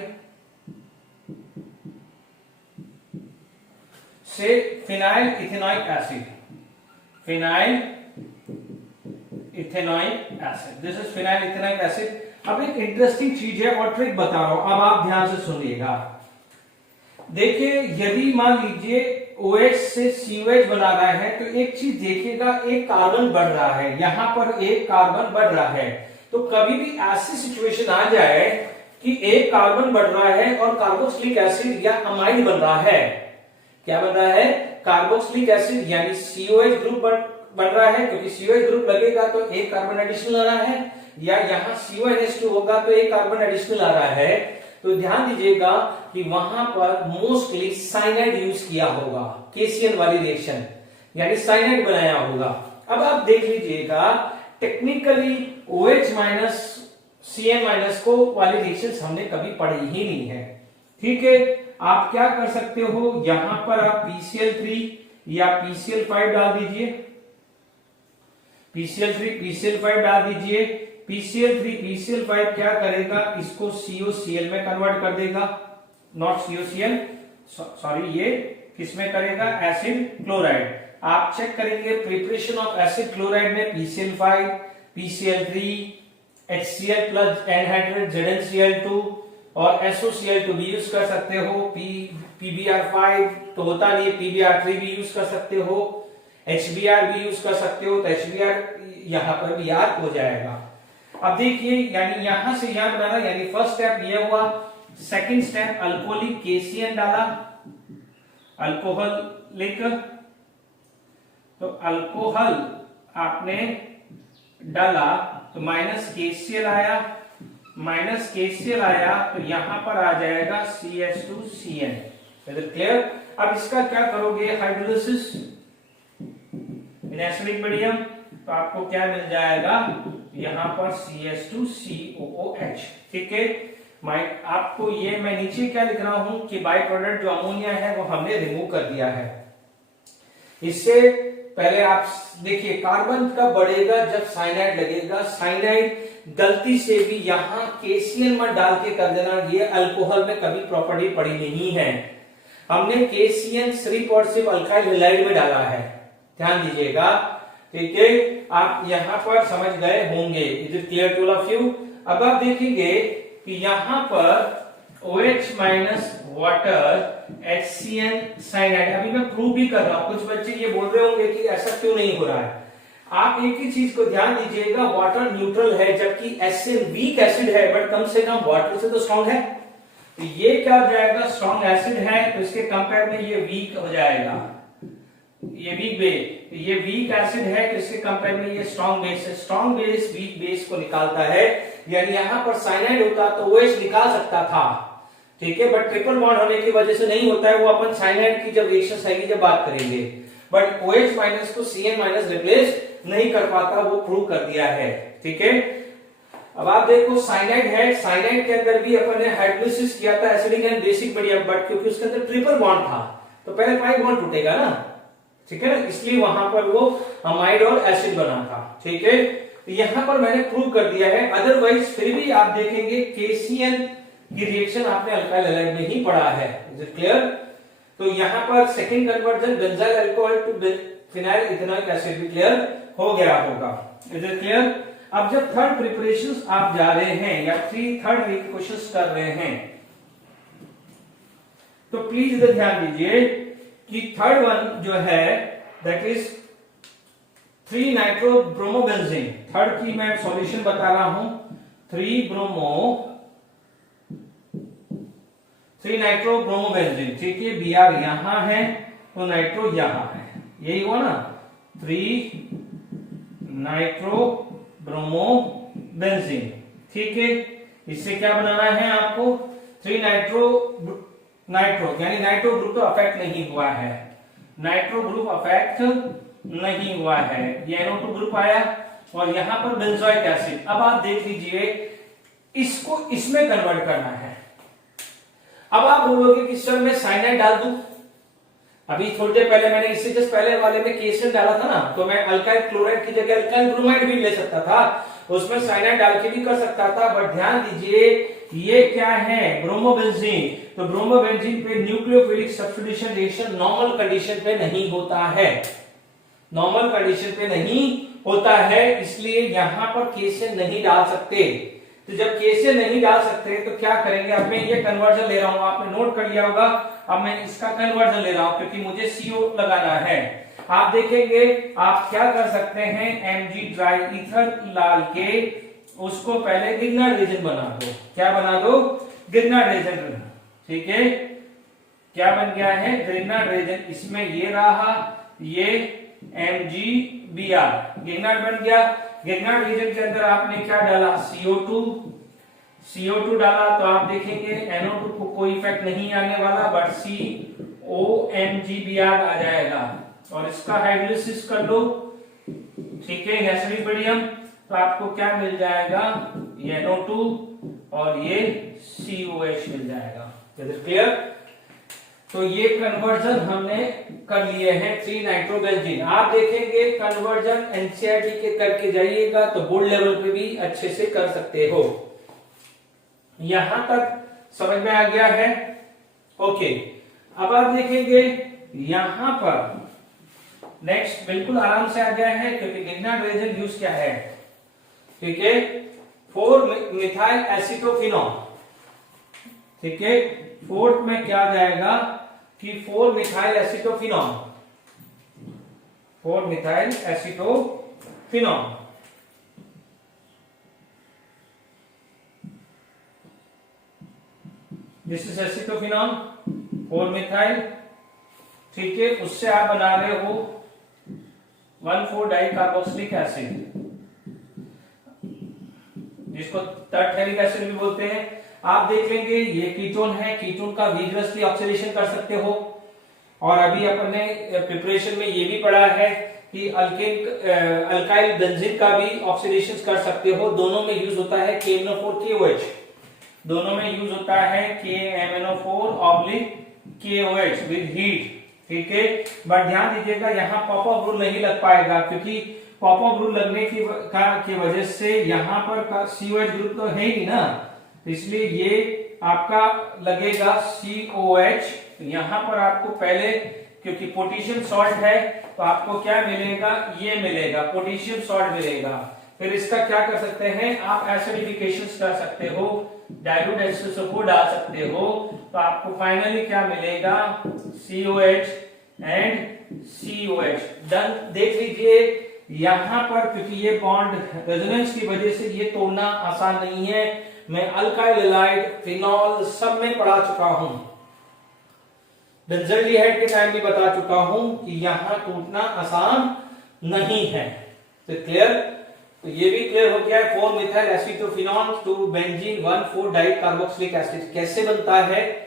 से phenyl ethanoic acid. Phenyl ethanoic acid, this is phenyl ethanoic acid. अब एक इंटरेस्टिंग चीज है और ट्रिक बता रहा हूं, अब आप ध्यान से सुनिएगा। देखिए यदि मान लीजिए OH से COH बना रहा है तो एक चीज देखिएगा, एक कार्बन बढ़ रहा है, यहां पर एक कार्बन बढ़ रहा है। तो कभी भी ऐसी सिचुएशन आ जाए कि एक कार्बन बढ़ रहा है और कार्बोक्सिलिक एसिड या अमाइड बन रहा है, क्या बन रहा है? कार्बोक्सिलिक एसिड यानी COH ग्रुप बन रहा है, क्योंकि COH ग्रुप लगेगा तो एक कार्बन एडिशनल आ रहा है, या यहाँ CONH2 होगा तो एक कार्बन एडिशनल आ रहा है। तो ध्यान दीजिएगा कि वहां पर मोस्टली साइनाइड यूज किया होगा, केसीएन वाली रिएक्शन, यानी साइनाइड बनाया होगा। अब आप देख लीजिएगा technically OH minus CN minus को वाली रिएक्शन हमने कभी पढ़ी ही नहीं है। ठीक है, आप क्या कर सकते हो, यहां पर आप PCl3 या PCl5 डाल दीजिए, PCl3 PCl5 डाल दीजिए। PCl3 PCl5 क्या करेगा, इसको COCl में कन्वर्ट कर देगा, नॉट COCl, सॉरी, ये किसमें करेगा, एसिड क्लोराइड। आप चेक करेंगे प्रिपरेशन ऑफ एसिड क्लोराइड में PCl5, PCl3, HCl plus anhydride ZnCl2 और SOCl2 भी यूज कर सकते हो। PBr5 तो होता नहीं, PBr3 भी यूज कर सकते हो, HBr भी यूज कर सकते हो, तो HBr यहां पर भी याद हो जाएगा। अब देखिए यानी यहां से यहां बनाना, यानी फर्स्ट स्टेप ये हुआ। सेकंड स्टेप अल्कोहलिक केसीएन डाला, अल्कोहल लेकर, तो अल्कोहल आपने डाला तो माइनस केसीएल आया, माइनस केसीएल आया तो यहां पर आ जाएगा CH2CN। क्लियर? अब इसका क्या करोगे, हाइड्रोलिसिस इन एसिडिक मीडियम, तो आपको क्या मिल जाएगा, यहां पर CH2COOH। ठीक है, आपको ये मैं नीचे क्या लिख रहा हूं कि बाय प्रोडक्ट जो अमोनिया है वो हमने रिमूव कर दिया है। इससे पहले आप देखिए कार्बन कब बढ़ेगा, जब साइनाइड लगेगा। साइनाइड गलती से भी यहां केसीएन मत डाल के कर देना, ये अल्कोहल में कभी प्रॉपर्टी पड़ी नहीं है। हमने केसीएन सिर्फ और सिर्फ अल्काइल हैलाइड में डाला है, ध्यान दीजिएगा। ठीक है, आप यहां पर समझ गए होंगे। Is it clear to all of you? अब आप देखेंगे कि यहां पर OH minus water HCN cyanide, अभी मैं प्रूव भी कर रहा हूं। कुछ बच्चे ये बोल रहे होंगे कि ऐसा क्यों नहीं हो रहा है। आप एक ही चीज को ध्यान दीजिएगा, वाटर न्यूट्रल है जबकि HCN वीक एसिड है, बट कम से कम वाटर से तो स्ट्रॉन्ग है। तो ये क्या हो जाएगा, स्ट्रॉन्ग एसिड है तो इसके कंपेयर में ये वीक हो जाएगा, ये वीक बेस। ये वीक एसिड है तो इसके कंपेयर में ये स्ट्रॉन्ग बेस है। स्ट्रॉन्ग बेस वीक बेस को निकालता है, यानी यहां पर साइनाइड होता तो OH निकाल सकता था, ठीक है, बट ट्रिपल बॉन्ड होने की वजह से नहीं होता है। वो अपन साइनाइड की जब रिएक्शन आएगी जब बात करेंगे, बट OH माइनस को CN माइनस रिप्लेस नहीं कर पाता, वो प्रूव कर दिया है। ठीक है, अब आप देखो साइनाइड है, साइनाइड के अंदर भी अपन ने हाइड्रोलिसिस किया था acidic and basic medium, but क्योंकि उसके अंदर ट्रिपल बॉन्ड था तो पहले पाई बॉन्ड टूटेगा ना, ठीक है ना, इसलिए वहां पर वो अमाइड और एसिड बना था। ठीक है, तो यहां पर मैंने प्रूव कर दिया है। अदरवाइज फिर भी आप देखेंगे केसीएन की रिएक्शन आपने अल्काइल हैलाइड में ही पढ़ा है। Is it clear? तो यहां पर second conversion benzyl alcohol to phenyl ethanoic acid भी क्लियर हो गया होगा। Is it clear? अब जब थर्ड प्रिपरेशंस आप जा रहे हैं या थर्ड क्वेश्चंस कर रहे हैं तो प्लीज इधर ध्यान दीजिए कि थर्ड वन जो है दैट इज 3 नाइट्रोब्रोमोबेंजीन। थर्ड की मैं सॉल्यूशन बता रहा हूं, 3 नाइट्रोब्रोमोबेंजीन। ठीक है, Br यहां है तो नाइट्रो यहां है, यही हुआ ना, 3 नाइट्रोब्रोमोबेंजीन। ठीक है, इससे क्या बनाना है आपको, 3 नाइट्रो यानी नाइट्रो ग्रुप तो अफेक्ट नहीं हुआ है। नाइट्रो ग्रुप अफेक्ट नहीं हुआ है, ये NO2 ग्रुप आया और यहां पर बेंजोइक एसिड। अब आप देख लीजिए, इसको इसमें कन्वर्ट करना है। अब आप बोलोगे कि सर मैं साइनाइड डाल दूं, अभी थोड़ी देर पहले मैंने इससे जस्ट पहले वाले में केसर डाला था ना, तो मैं अल्काइल क्लोराइड की जगह अल्काइल ब्रोमाइड भी ले सकता था, उसमें साइनाइड डाल के भी कर सकता था। बट ध्यान दीजिए ये क्या है, ब्रोमोबेंजीन। तो ब्रोमोबेंजीन पे nucleophilic substitution reaction normal condition पे नहीं होता है, नॉर्मल कंडीशन पे नहीं होता है, इसलिए यहां पर केसर नहीं डाल सकते। तो जब केसर नहीं डाल सकते तो क्या करेंगे, अब मैं ये कन्वर्जन ले रहा हूं, आपने नोट कर लिया होगा। अब मैं इसका कन्वर्जन ले रहा हूं क्योंकि मुझे CO लगाना है। आप देखेंगे आप क्या कर सकते हैं, Mg ड्राई ईथर डाल के उसको पहले गिरनार्ड रीजन बना दो। क्या बना दो, गिरनार्ड रीजन। ठीक है, क्या बन गया है, गिरनार्ड रीजन। इसमें ये रहा, ये MgBr गिरनार्ड बन गया। गिरनार्ड रीजन के अंदर आपने क्या डाला, CO2 डाला, तो आप देखेंगे NO2 को कोई इफेक्ट नहीं आने वाला, बट COMgBr आ जाएगा और इसका हाइड्रोलिसिस कर लो। ठीक है, एसिडिक मीडियम, तो आपको क्या मिल जाएगा, ये NO2 और ये COH मिल जाएगा। क्लियर? तो ये कन्वर्जन हमने कर लिए हैं 3 नाइट्रोबेंजीन। आप देखेंगे कन्वर्जन NCERT के करके जाइएगा तो बोर्ड लेवल पे भी अच्छे से कर सकते हो। यहां तक समझ में आ गया है? ओके, अब आप देखेंगे यहां पर नेक्स्ट बिल्कुल आराम से आ गया है क्योंकि गिरनार्ड रीजन यूज क्या है, ठीक है, 4 मिथाइल एसिटोफिनॉल। ठीक है, फोर्थ में क्या जाएगा कि 4 methyl acetophenol, 4 methyl acetophenol. This is acetophenol 4 methyl. ठीक है, उससे आप बना रहे हो 1,4 डाई कार्बोक्सिलिक एसिड, जिसको टर्टरिक एसिड भी बोलते हैं। आप देख लेंगे ये कीटोन है, कीटोन का विग्रसली ऑक्सीडेशन कर सकते हो। और अभी अपने प्रिपरेशन में ये भी पढ़ा है कि अल्काइल बेंजीन का भी ऑक्सीडेशन कर सकते हो। दोनों में यूज होता है KMnO4KOH, दोनों में यूज होता है KMnO4/KOH विद हीट। ठीक है, बट ध्यान दीजिएगा यहाँ पॉप अप रूल नहीं लग पाएगा क्योंकि पॉप अप रूल लगने की वजह से यहाँ पर COH ग्रुप तो है ही ना, इसलिए ये आपका लगेगा COH। यहां पर आपको पहले क्योंकि पोटेशियम सॉल्ट है तो आपको क्या मिलेगा, ये मिलेगा, पोटेशियम सॉल्ट मिलेगा। फिर इसका क्या कर सकते हैं आप, एसिडिफिकेशन कर सकते हो, डाइल्यूट H2SO4 डाल सकते हो, तो आपको फाइनली क्या मिलेगा, COH एंड COH। डन। देख लीजिए यहां पर क्योंकि ये बॉन्ड रेजोनेंस की वजह से ये तोड़ना आसान नहीं है। मैं अल्काइल हैलाइड फिनॉल सब में पढ़ा चुका हूं, बेंजल्डिहाइड के टाइम भी बता चुका हूं कि यहां टूटना आसान नहीं है। तो क्लियर? तो ये भी क्लियर हो गया है। 4 methyl acetophenol to benzene 1,4 di carboxylic acid कैसे बनता है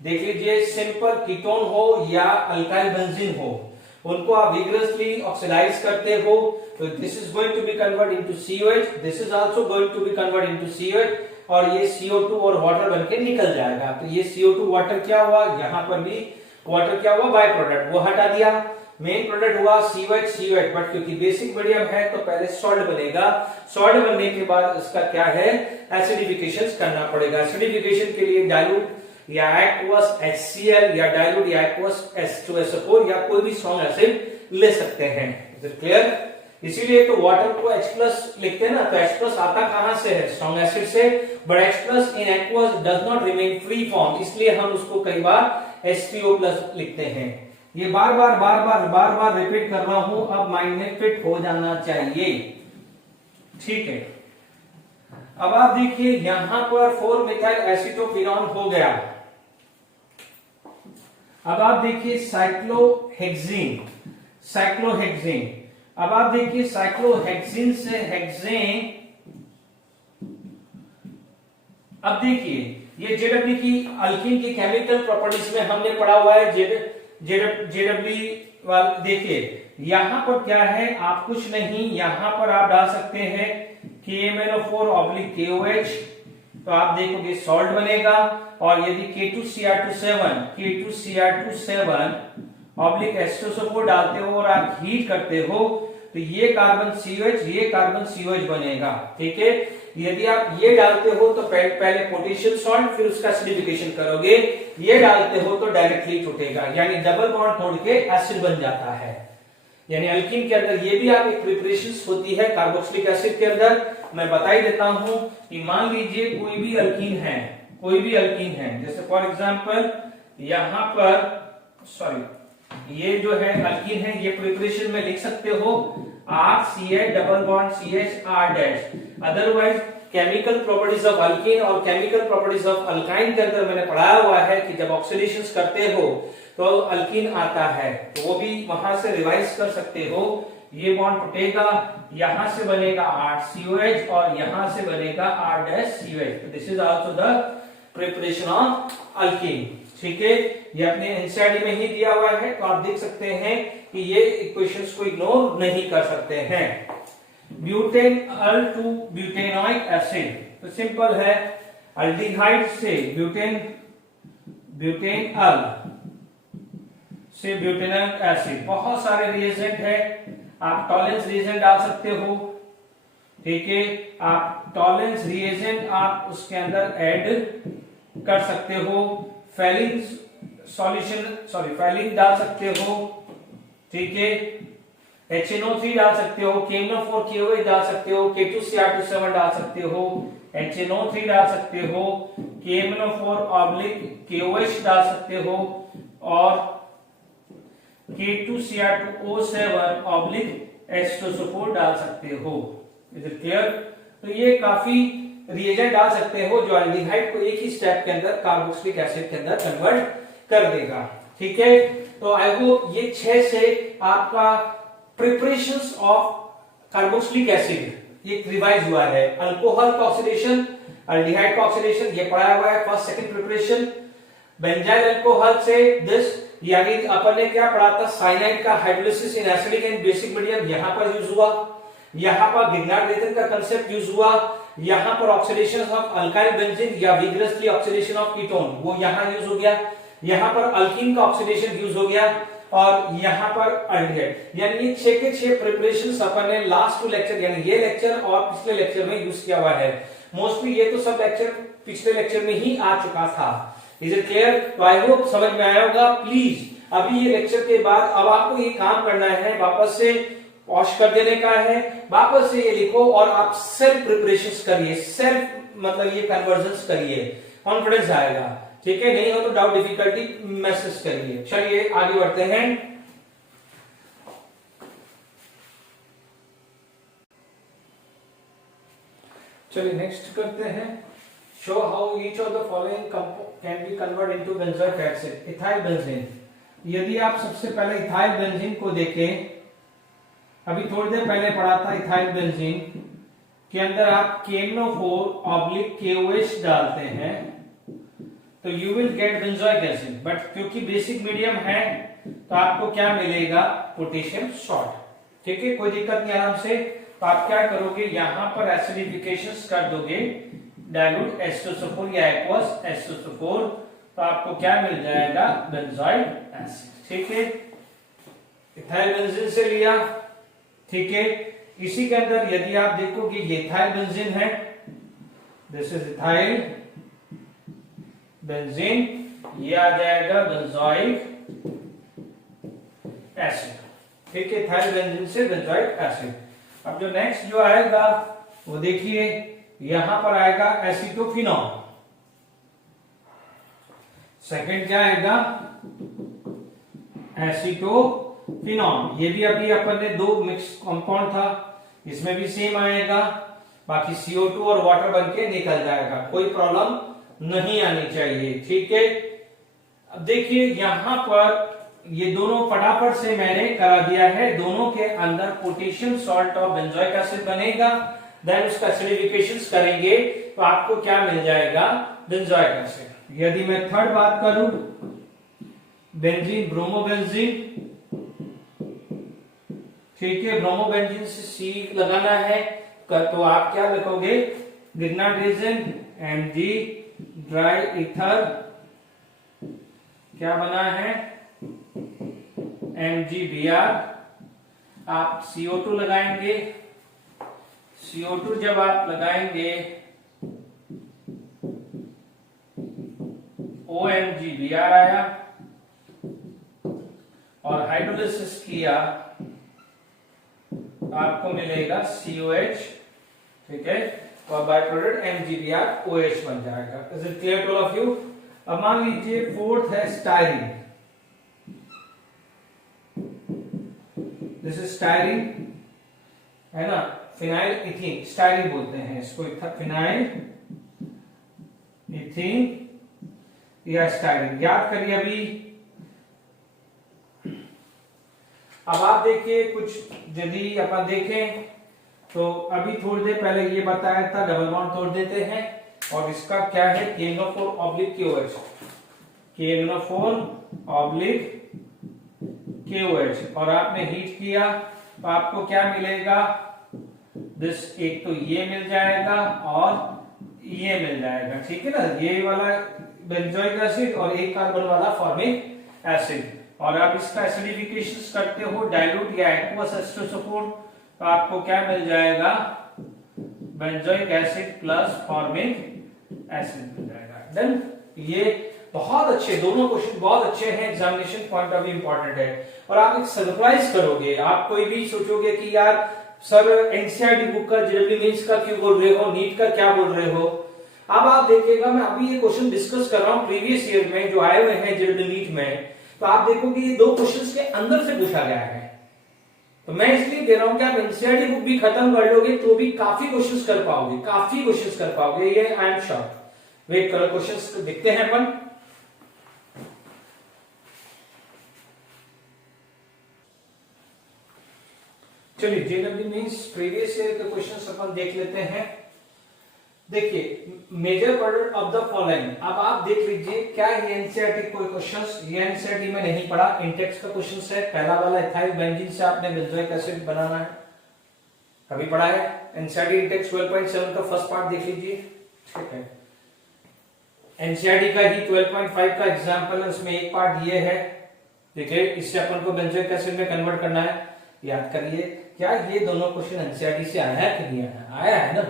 देख लीजिए। सिंपल कीटोन हो या अल्काइल बेंजीन हो, उनको आप विग्रसली ऑक्सीडाइज करते हो, तो this is going to be convert into COH, this is also going to be convert into COH, और ये CO2 और वाटर बनके निकल जाएगा। तो ये CO2 वाटर क्या हुआ, यहां पर भी वाटर क्या हुआ, बाय प्रोडक्ट, वो हटा दिया। मेन प्रोडक्ट हुआ COH, बट क्योंकि बेसिक मीडियम है तो पहले सॉल्ट बनेगा। सॉल्ट बनने के बाद इसका क्या है, एसिडिफिकेशन करना पड़ेगा। एसिडिफिकेशन के लिए डाइल्यूट या एक्वस HCl या डाइल्यूट या एक्वस H2SO4 या कोई भी स्ट्रॉन्ग एसिड ले सकते हैं। क्लियर? इसीलिए तो वाटर को H+ लिखते हैं ना, तो H+ आता कहां से है, स्ट्रॉन्ग एसिड से, but H+ in aqueous does not remain free form, इसलिए हम उसको कई बार H3O+ लिखते हैं। ये बार बार रिपीट कर रहा हूं, अब माइंड में फिट हो जाना चाहिए। ठीक है, अब आप देखिए यहां पर 4 मिथाइल एसिटोफिनॉल हो गया। अब आप देखिए साइक्लोहेक्सीन, अब आप देखिए साइक्लोहेक्सीन से हेक्सेन। अब देखिए ये जेडब्ल्यू की अल्कीन की केमिकल प्रॉपर्टीज में हमने पढ़ा हुआ है, जेडब्ल्यू देखिए यहां पर क्या है, आप कुछ नहीं, यहां पर आप डाल सकते हैं KMnO4/KOH, तो आप देखोगे सॉल्ट बनेगा। और यदि K2Cr27/H2SO4 डालते हो और आप हीट करते हो तो ये कार्बन COH, ये कार्बन COH बनेगा। ठीक है, यदि आप ये डालते हो तो पहले पोटेशियम सॉल्ट, फिर उसका एसिडिफिकेशन करोगे, ये डालते हो तो डायरेक्टली टूटेगा, यानी डबल बॉन्ड तोड़ के एसिड बन जाता है। यानी अल्कीन के अंदर ये भी आप एक प्रिपरेशंस होती है कार्बोक्सिलिक एसिड के अंदर। मैं बता ही देता हूं कि मान लीजिए कोई भी अल्कीन है, जैसे फॉर एग्जांपल यहां पर ये जो है अल्कीन है, ये प्रिपरेशन में लिख सकते हो RCH double bond CH R dash. Otherwise chemical properties of alkyne और केमिकल प्रॉपर्टीज ऑफ अल्काइन के अंदर मैंने पढ़ाया हुआ है कि जब ऑक्सीडेशंस करते हो तो अल्कीन आता है, तो वो भी वहां से रिवाइज कर सकते हो। ये बॉन्ड टूटेगा, यहां से बनेगा RCOH और यहां से बनेगा R-COH। This is also the preparation of alkyne. ठीक है, ये अपने एनसीईआरटी में ही दिया हुआ है, तो आप देख सकते हैं कि ये इक्वेशंस को इग्नोर नहीं कर सकते हैं। Butanal to butanoic acid, तो सिंपल है, अल्डिहाइड से ब्यूटेन अल से ब्यूटेनोइक एसिड। बहुत सारे रिएजेंट है, आप टॉलेंस रिएजेंट डाल सकते हो। ठीक है, आप टॉलेंस रिएजेंट आप उसके अंदर ऐड कर सकते हो। फैलिन डाल सकते हो। ठीक है, HNO3 डाल सकते हो, KMnO4/KOH डाल सकते हो, K2Cr27 डाल सकते हो, HNO3 डाल सकते हो, KMnO4/KOH डाल सकते हो और K2Cr2O7/H2SO4 डाल सकते हो। Is it clear? तो ये काफी रिएजेंट डाल सकते हो जो एल्डिहाइड को एक ही स्टेप के अंदर कार्बोक्सिलिक एसिड के अंदर कन्वर्ट कर देगा। ठीक है, तो आई होप ये 6 से आपका प्रिपरेशंस ऑफ कार्बोक्सिलिक एसिड ये रिवाइज हुआ है। अल्कोहल का ऑक्सीडेशन, एल्डिहाइड का ऑक्सीडेशन ये पढ़ाया हुआ है, first second preparation. Benzyl alcohol से दिस, यानी अपन ने क्या पढ़ा था, साइनाइड का hydrolysis in acidic and basic medium यहां पर यूज हुआ। यहां पर गिग्नार्ड रेजन का कांसेप्ट यूज हुआ। यहां पर ऑक्सीडेशन ऑफ अल्काइल बेंजीन या विग्रसली ऑक्सीडेशन ऑफ कीटोन वो यहां यूज हो गया। यहां पर अल्कीन का ऑक्सीडेशन यूज हो गया और यहां पर अल्डिहाइड। यानी ये 6 के 6 प्रिपरेशंस अपन ने लास्ट 2 लेक्चर यानी ये लेक्चर और पिछले लेक्चर में यूज किया हुआ है। मोस्टली ये तो सब लेक्चर पिछले लेक्चर में ही आ चुका था। Is it clear? तो आई होप समझ में आया होगा। प्लीज अभी ये लेक्चर के बाद अब आपको ये काम करना है, वापस से वॉश कर देने का है, वापस से ये लिखो और आप सेल्फ प्रिपरेशंस करिए, सेल्फ मतलब ये कन्वर्जन्स करिए, कॉन्फिडेंस आएगा। ठीक है, नहीं हो तो डाउट डिफिकल्टी मैसेज करिए। चलिए आगे बढ़ते हैं। चलिए नेक्स्ट करते हैं। Show how each of the following can be convert into benzoic acid. Ethyl benzene, यदि आप सबसे पहले इथाइल बेंजीन को देखें, अभी थोड़ी देर पहले पढ़ा था, इथाइल बेंजीन के अंदर आप KMnO4/KOH डालते हैं तो you will get benzoic acid, but क्योंकि बेसिक मीडियम है तो आपको क्या मिलेगा, पोटेशियम सॉल्ट। ठीक है, कोई दिक्कत नहीं, आराम से। तो आप क्या करोगे, यहां पर एसिडिफिकेशन कर दोगे, डाइल्यूट H2SO4 या एक्वस H2SO4, तो आपको क्या मिल जाएगा, बेंजोइक एसिड। ठीक है, इथाइल बेंजीन से लिया। ठीक है, इसी के अंदर यदि आप देखोगे ये इथाइल बेंजीन है, दिस इज इथाइल बेंजीन, ये आ जाएगा बेंजोइक एसिड। ठीक है, इथाइल बेंजीन से बेंजोइक एसिड। अब जो नेक्स्ट जो आएगा वो देखिए, यहां पर आएगा एसीटोफिनॉल। सेकंड क्या आएगा, एसीटोफिनॉल। ये भी अभी अपन ने 2 मिक्स कंपाउंड था, इसमें भी सेम आएगा। बाकी CO2 और वाटर बनके निकल जाएगा, कोई प्रॉब्लम नहीं आनी चाहिए। ठीक है, अब देखिए यहां पर ये दोनों फटाफट से मैंने करा दिया है। दोनों के अंदर पोटेशियम सॉल्ट और बेंजोइक एसिड बनेगा, देन उसका एसिडिफिकेशन करेंगे तो आपको क्या मिल जाएगा, बेंजोइक एसिड। यदि मैं थर्ड बात करूं, बेंजीन ब्रोमोबेंजीन, ठीक है, ब्रोमोबेंजीन से सी लगाना है तो आप क्या लिखोगे, लिग्नाइट्रेशन Mg ड्राई ईथर क्या बना है MgBr, आप CO2 लगाएंगे, CO2 जब आप लगाएंगे OMgBr आया, और हाइड्रोलिसिस किया तो आपको मिलेगा COH, ठीक है, और बाय प्रोडक्ट MgBrOH बन जाएगा। Is it clear to all of you? अब मान लीजिए फोर्थ है स्टायरीन, दिस इज स्टायरीन, है ना, फिनाइल इथीन स्टायरीन बोलते हैं इसको, फिनाइल इथीन या स्टायरीन, याद करिए। अभी अब आप देखिए कुछ, यदि अपन देखें तो अभी थोड़ी देर पहले ये बताया था, डबल बॉन्ड तोड़ देते हैं, और इसका क्या है KNO4 oblique KOH, KNO4 oblique KOH, और आपने हीट किया तो आपको क्या मिलेगा, दिस, एक तो ये मिल जाएगा और ये मिल जाएगा, ठीक है ना, ये वाला बेंजोइक एसिड और एक कार्बन वाला फॉर्मिक एसिड, और आप इसका एसिडिफिकेशन करते हो डाइल्यूट या एक्वस एस्टोसोफोर, तो आपको क्या मिल जाएगा, benzoic acid plus formic acid मिल जाएगा। देन ये बहुत अच्छे, दोनों क्वेश्चन बहुत अच्छे हैं, examination point of view important है, और आप एक सरप्राइज करोगे, आप कोई भी सोचोगे कि यार सर एनसीईआरटी बुक का जेईई मेंस का क्यों बोल रहे हो, नीट का क्या बोल रहे हो। अब आप देखिएगा, मैं अभी ये क्वेश्चन डिस्कस कर रहा हूं प्रीवियस ईयर में जो आए हुए हैं जेईई नीट में, तो आप देखोगे ये दो क्वेश्चंस के अंदर से पूछा गया है, तो मैं इसलिए कह रहा हूं कि आप एनसीईआरटी बुक भी खत्म कर लोगे तो भी काफी क्वेश्चंस कर पाओगे, काफी क्वेश्चंस कर पाओगे, ये आई एम श्योर। वेट करो, क्वेश्चंस देखते हैं अपन। चलिए जेईई मींस प्रीवियस ईयर के क्वेश्चंस अपन देख लेते हैं। देखिए, major product of the following, अब आप देख लीजिए क्या ये एनसीईआरटी कोई क्वेश्चंस, ये एनसीईआरटी में नहीं पढ़ा, इंटेक्स का क्वेश्चंस है। पहला वाला इथाइल बेंजीन से आपने बेंजोइक एसिड बनाना है, कभी पढ़ा है एनसीईआरटी इंटेक्स 12.7 का फर्स्ट पार्ट देख लीजिए, ठीक है। एनसीईआरटी का ही 12.5 का एग्जांपल है, उसमें एक पार्ट ये है, ठीक है, इससे अपन को बेंजोइक एसिड में कन्वर्ट करना है। याद करिए, क्या ये दोनों क्वेश्चन एनसीईआरटी से आया है कि नहीं आया? आया है ना।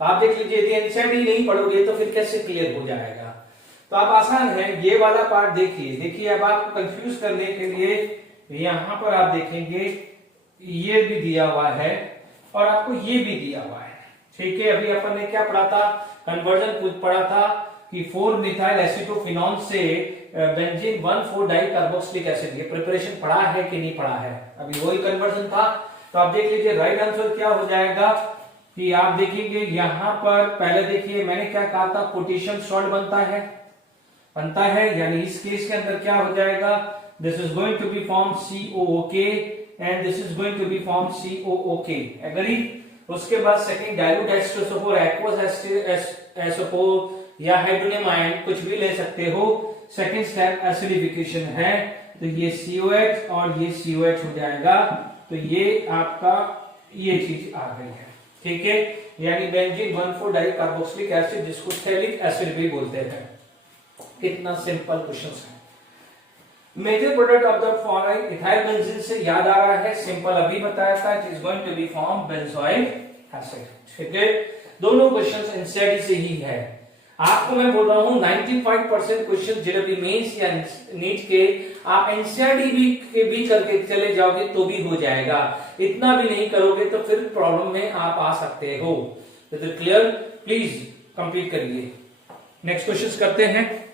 आप देख लीजिए, यदि एनसीईआरटी नहीं पढ़ोगे तो फिर कैसे क्लियर हो जाएगा। तो आप आसान है, ये वाला पार्ट देखिए। देखिए, अब आपको कंफ्यूज करने के लिए यहां पर आप देखेंगे ये भी दिया हुआ है और आपको ये भी दिया हुआ है, ठीक है। अभी अपन ने क्या पढ़ा था, कन्वर्जन कुछ पढ़ा था कि 4 मिथाइल एसिटोफिनॉल से बेंजीन 1,4 डाइकार्बोक्सिलिक एसिड, ये प्रिपरेशन पढ़ा है कि नहीं पढ़ा है? अभी वही कन्वर्जन था। तो आप देख लीजिए, राइट आंसर क्या हो जाएगा कि आप देखेंगे यहां पर, पहले देखिए मैंने क्या कहा था, पोटेशियम सॉल्ट बनता है, यानी इस केस के अंदर क्या हो जाएगा, this is going to be form COOK and this is going to be form COOK, agree. उसके बाद सेकंड डाइल्यूट एस्टोसोफोर, एक्वस एस्टोसोफोर या हाइड्रोनियम आयन कुछ भी ले सकते हो। सेकंड स्टेप एसिडिफिकेशन है, तो ये COH और ये COH हो जाएगा। तो ये आपका ये चीज आ गई है, ठीक है, यानी बेंजीन 1,4 डाइकार्बोक्सिलिक एसिड, जिसको थैलिक एसिड भी बोलते हैं। कितना सिंपल क्वेश्चन है। Major product of the following, ethyl benzene से याद आ रहा है, सिंपल अभी बताया था, it is going to be form benzoic acid, ठीक है। दोनों क्वेश्चंस एनसीईआरटी से ही है। आपको मैं बोल रहा हूं 95% क्वेश्चन जेईई मेंस या नीट के आप एनसीईआरटी भी करके चले जाओगे तो भी हो जाएगा। इतना भी नहीं करोगे तो फिर प्रॉब्लम में आप आ सकते हो। Is it clear? Please complete करिए। नेक्स्ट क्वेश्चंस करते हैं।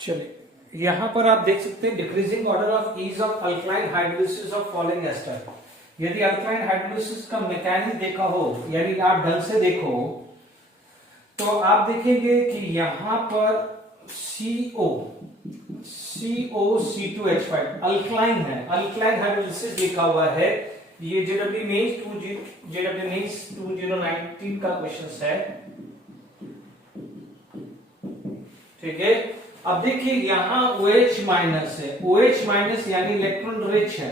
चलिए, यहां पर आप देख सकते हैं decreasing order of ease of alkaline hydrolysis of following ester. यदि अल्कलाइन हाइड्रोलिसिस का मैकेनिज्म देखा हो, यानी आप ढंग से देखो, तो आप देखेंगे कि यहां पर CO2H5 अल्कलाइन है, अल्कलाइन हाइड्रोलिसिस लिखा हुआ है। ये जेईई मेंस 2019 का क्वेश्चन है, ठीक है। अब देखिए यहां OH माइनस है, OH माइनस यानी इलेक्ट्रॉन रिच है।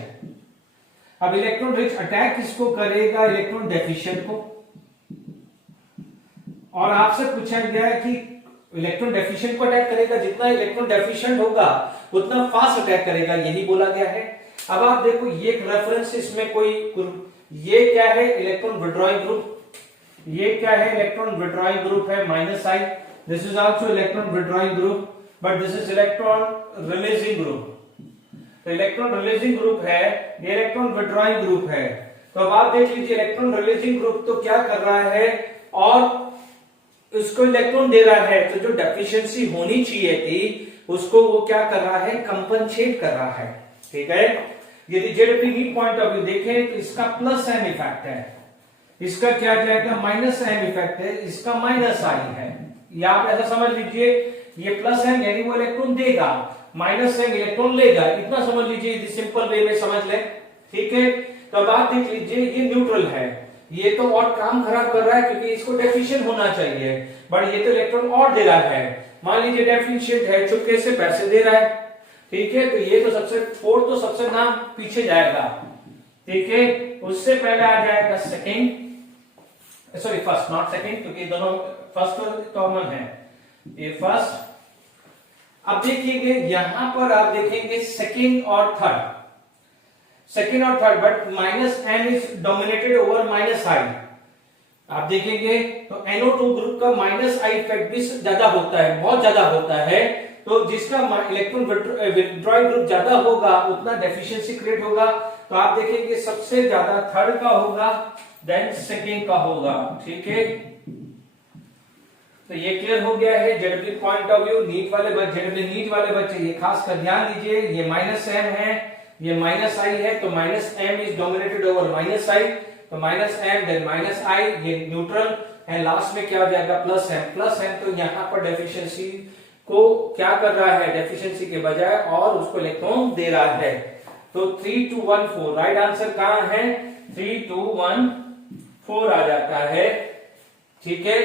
अब इलेक्ट्रॉन रिच अटैक किसको करेगा? इलेक्ट्रॉन डेफिशिएंट को। और आपसे पूछा गया है कि इलेक्ट्रॉन डेफिशिएंट को अटैक करेगा, जितना इलेक्ट्रॉन डेफिशिएंट होगा उतना फास्ट अटैक करेगा, यही बोला गया है। अब आप देखो ये रेफरेंस, इसमें कोई, ये क्या है? Electron withdrawing group. ये क्या है? इलेक्ट्रॉन विड्रॉइंग ग्रुप है -I। This is also electron withdrawing group, but this is electron releasing group. तो इलेक्ट्रॉन रिलीजिंग ग्रुप है, ये इलेक्ट्रॉन विड्रॉइंग ग्रुप है। तो अब आप देख लीजिए इलेक्ट्रॉन रिलीजिंग ग्रुप तो क्या कर रहा है, और उसको इलेक्ट्रॉन दे रहा है, तो जो डेफिशिएंसी होनी चाहिए थी उसको वो क्या कर रहा है? कंपनसेट कर रहा है। ठीक है, यदि जेडपी पॉइंट ऑफ व्यू देखें तो इसका +m इफेक्ट है, इसका क्या जाएगा? -m इफेक्ट है, इसका -I है। या आप ऐसा समझ लीजिए ये +m यानी वो इलेक्ट्रॉन देगा, -m इलेक्ट्रॉन लेगा, इतना समझ लीजिए, सिंपल वे में समझ ले। ठीक है, तो अब आप देख लीजिए ये न्यूट्रल है, ये तो और काम खराब कर रहा है क्योंकि इसको डेफिशिएंट होना चाहिए, बट ये तो इलेक्ट्रॉन और दे रहा है। मान लीजिए डेफिशिएंट है, चुपके से पैसे दे रहा है। ठीक है, तो ये तो सबसे 4 तो सबसे नाम पीछे जाएगा। ठीक है, उससे पहले आ जाएगा second, sorry first, not second, क्योंकि दोनों फर्स्ट तो कॉमन है, ये फर्स्ट। अब देखिएगा यहां पर आप देखेंगे सेकंड और third, but -m is dominated over -I। आप देखेंगे तो NO2 ग्रुप का -I इफेक्ट भी ज्यादा होता है, बहुत ज्यादा होता है। तो जिसका इलेक्ट्रॉन विड्रॉइंग ग्रुप ज्यादा होगा उतना डेफिशिएंसी क्रिएट होगा। तो आप देखेंगे सबसे ज्यादा थर्ड का होगा, देन सेकंड का होगा। ठीक है, तो ये क्लियर हो गया है JW point of view. NEET वाले बच्चे ये खास कर ध्यान दीजिए, ये -m है, ये -I है, तो -m is dominated over -I, तो -m देन -I, ये न्यूट्रल है, लास्ट में क्या हो जाएगा? +m। तो यहां पर डेफिशिएंसी को क्या कर रहा है? डेफिशिएंसी के बजाय और उसको इलेक्ट्रॉन दे रहा है। तो 3 2 1 4 राइट आंसर कहां है? 3 2 1 4 आ जाता है। ठीक है,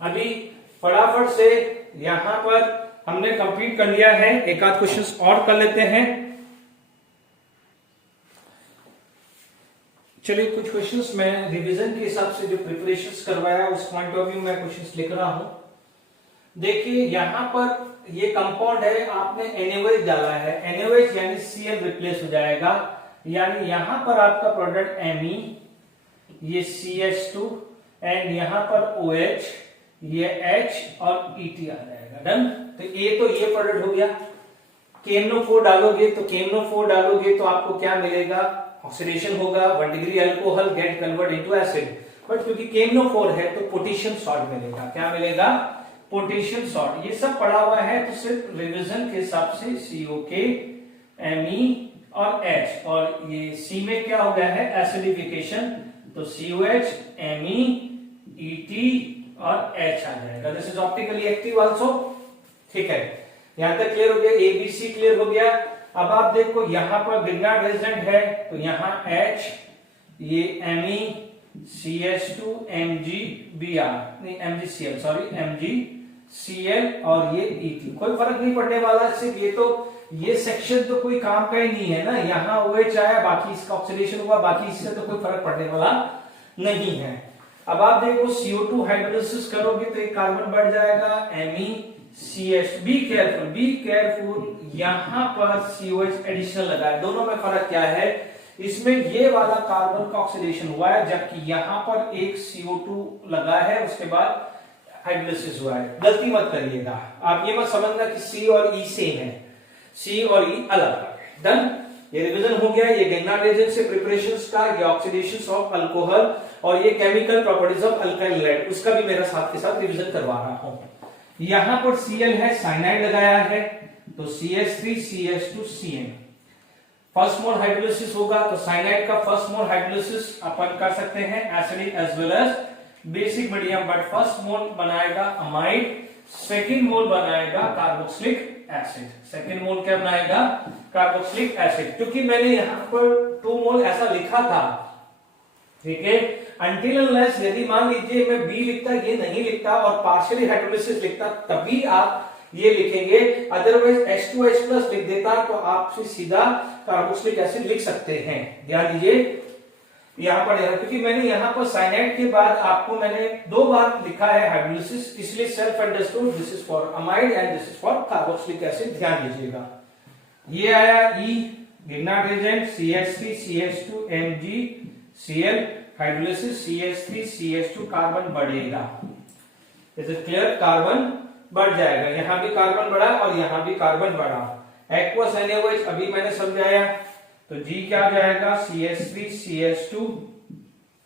अभी फटाफट से यहां पर हमने कंप्लीट कर लिया है, एक आध क्वेश्चंस और कर लेते हैं। चलिए कुछ क्वेश्चंस मैं रिवीजन के हिसाब से जो प्रिपरेशंस करवाया उस पॉइंट ऑफ व्यू में क्वेश्चंस लिख रहा हूं। देखिए यहां पर ये कंपाउंड है, आपने NaOH डाला है, NaOH यानी Cl रिप्लेस हो जाएगा, यानी यहां पर आपका प्रोडक्ट Me, ये CH2 एंड यहां पर OH, ये H और Et आ जाएगा। डन, तो ये प्रोडक्ट हो गया। KMnO4 डालोगे तो आपको क्या मिलेगा? ऑक्सीडेशन होगा, 1 degree alcohol gate convert into acid, but क्योंकि KMnO4 है तो पोटेशियम सॉल्ट मिलेगा। क्या मिलेगा? Potassium salt. ये सब पढ़ा हुआ है, तो सिर्फ रिवीजन के हिसाब से COK, Me और H, और ये C में क्या हो गया है? एसिडिफिकेशन, तो COH, Me, Et और H आ जाएगा। This is optically active also. ठीक है, यहां तक क्लियर हो गया, ABC क्लियर हो गया। अब आप देखो यहां पर ग्रिग्नार्ड रेजिडेंट है, तो यहां H, ये Me, CH2, MgBr, नहीं MgCl, सॉरी MgCl और ये Et। कोई फर्क नहीं पड़ने वाला, सिर्फ ये सेक्शन तो कोई काम का ही नहीं है ना, यहाँ OH आया, बाकी इसका ऑक्सीडेशन हुआ, बाकी इससे तो कोई फर्क पड़ने वाला नहीं है। अब आप देखो CO2 हाइड्रोलिसिस करोगे तो एक कार्बन बढ़ जाएगा, MECH। बी केयरफुल, यहां पर COH एडिशनल लगा है। दोनों में फर्क क्या है? इसमें ये वाला कार्बन का ऑक्सीडेशन हुआ है, जबकि यहां पर एक CO2 लगा है, उसके बाद हाइड्रोलिसिस हुआ है। गलती मत करिएगा, आप ये मत समझना कि C और E सेम है, C और E अलग है। डन, ये रिवीजन हो गया। ये ग्रिग्नार्ड रेजिडेंट से प्रिपरेशंस का, ये ऑक्सीडेशन ऑफ अल्कोहल और ये chemical properties of alkyl halide, उसका भी मेरा साथ के साथ रिवीजन करवा रहा हूं। यहां पर Cl है, साइनाइड लगाया है, तो CH3 CH2 CN। फर्स्ट मोल हाइड्रोलिसिस होगा तो साइनाइड का फर्स्ट मोल हाइड्रोलिसिस अपन कर सकते हैं, acidic as well as basic medium, but first mole बनाएगा अमाइड, सेकंड मोल बनाएगा कार्बोक्सिलिक एसिड। सेकंड मोल क्या बनाएगा? Carboxylic acid. क्योंकि मैंने यहां पर 2 मोल ऐसा लिखा था, ठीक है, अनटिल अनलेस यदि मान लीजिए मैं बी लिखता, ये नहीं लिखता और पार्शियली हाइड्रोलिसिस लिखता, तभी आप ये लिखेंगे, अदरवाइज H2H+ लिख देता तो आप सीधा कार्बोक्सिलिक एसिड लिख सकते हैं। ध्यान दीजिए यहाँ पर, क्योंकि मैंने यहाँ पर साइनाइड के बाद आपको मैंने 2 बार लिखा है हाइड्रोलिसिस, इसलिए self understood this is for amide and this is for carboxylic acid. ध्यान दीजिएगा, ये आया E lignite agent CH3 CH2 MgCl, hydrolysis CH3 CH2, carbon बढ़ेगा। Is it clear? कार्बन बढ़ जाएगा, यहां भी कार्बन बढ़ा और यहां भी कार्बन बढ़ा। एक्वस NaOH अभी मैंने समझाया, तो G क्या हो जाएगा? CH3 CH2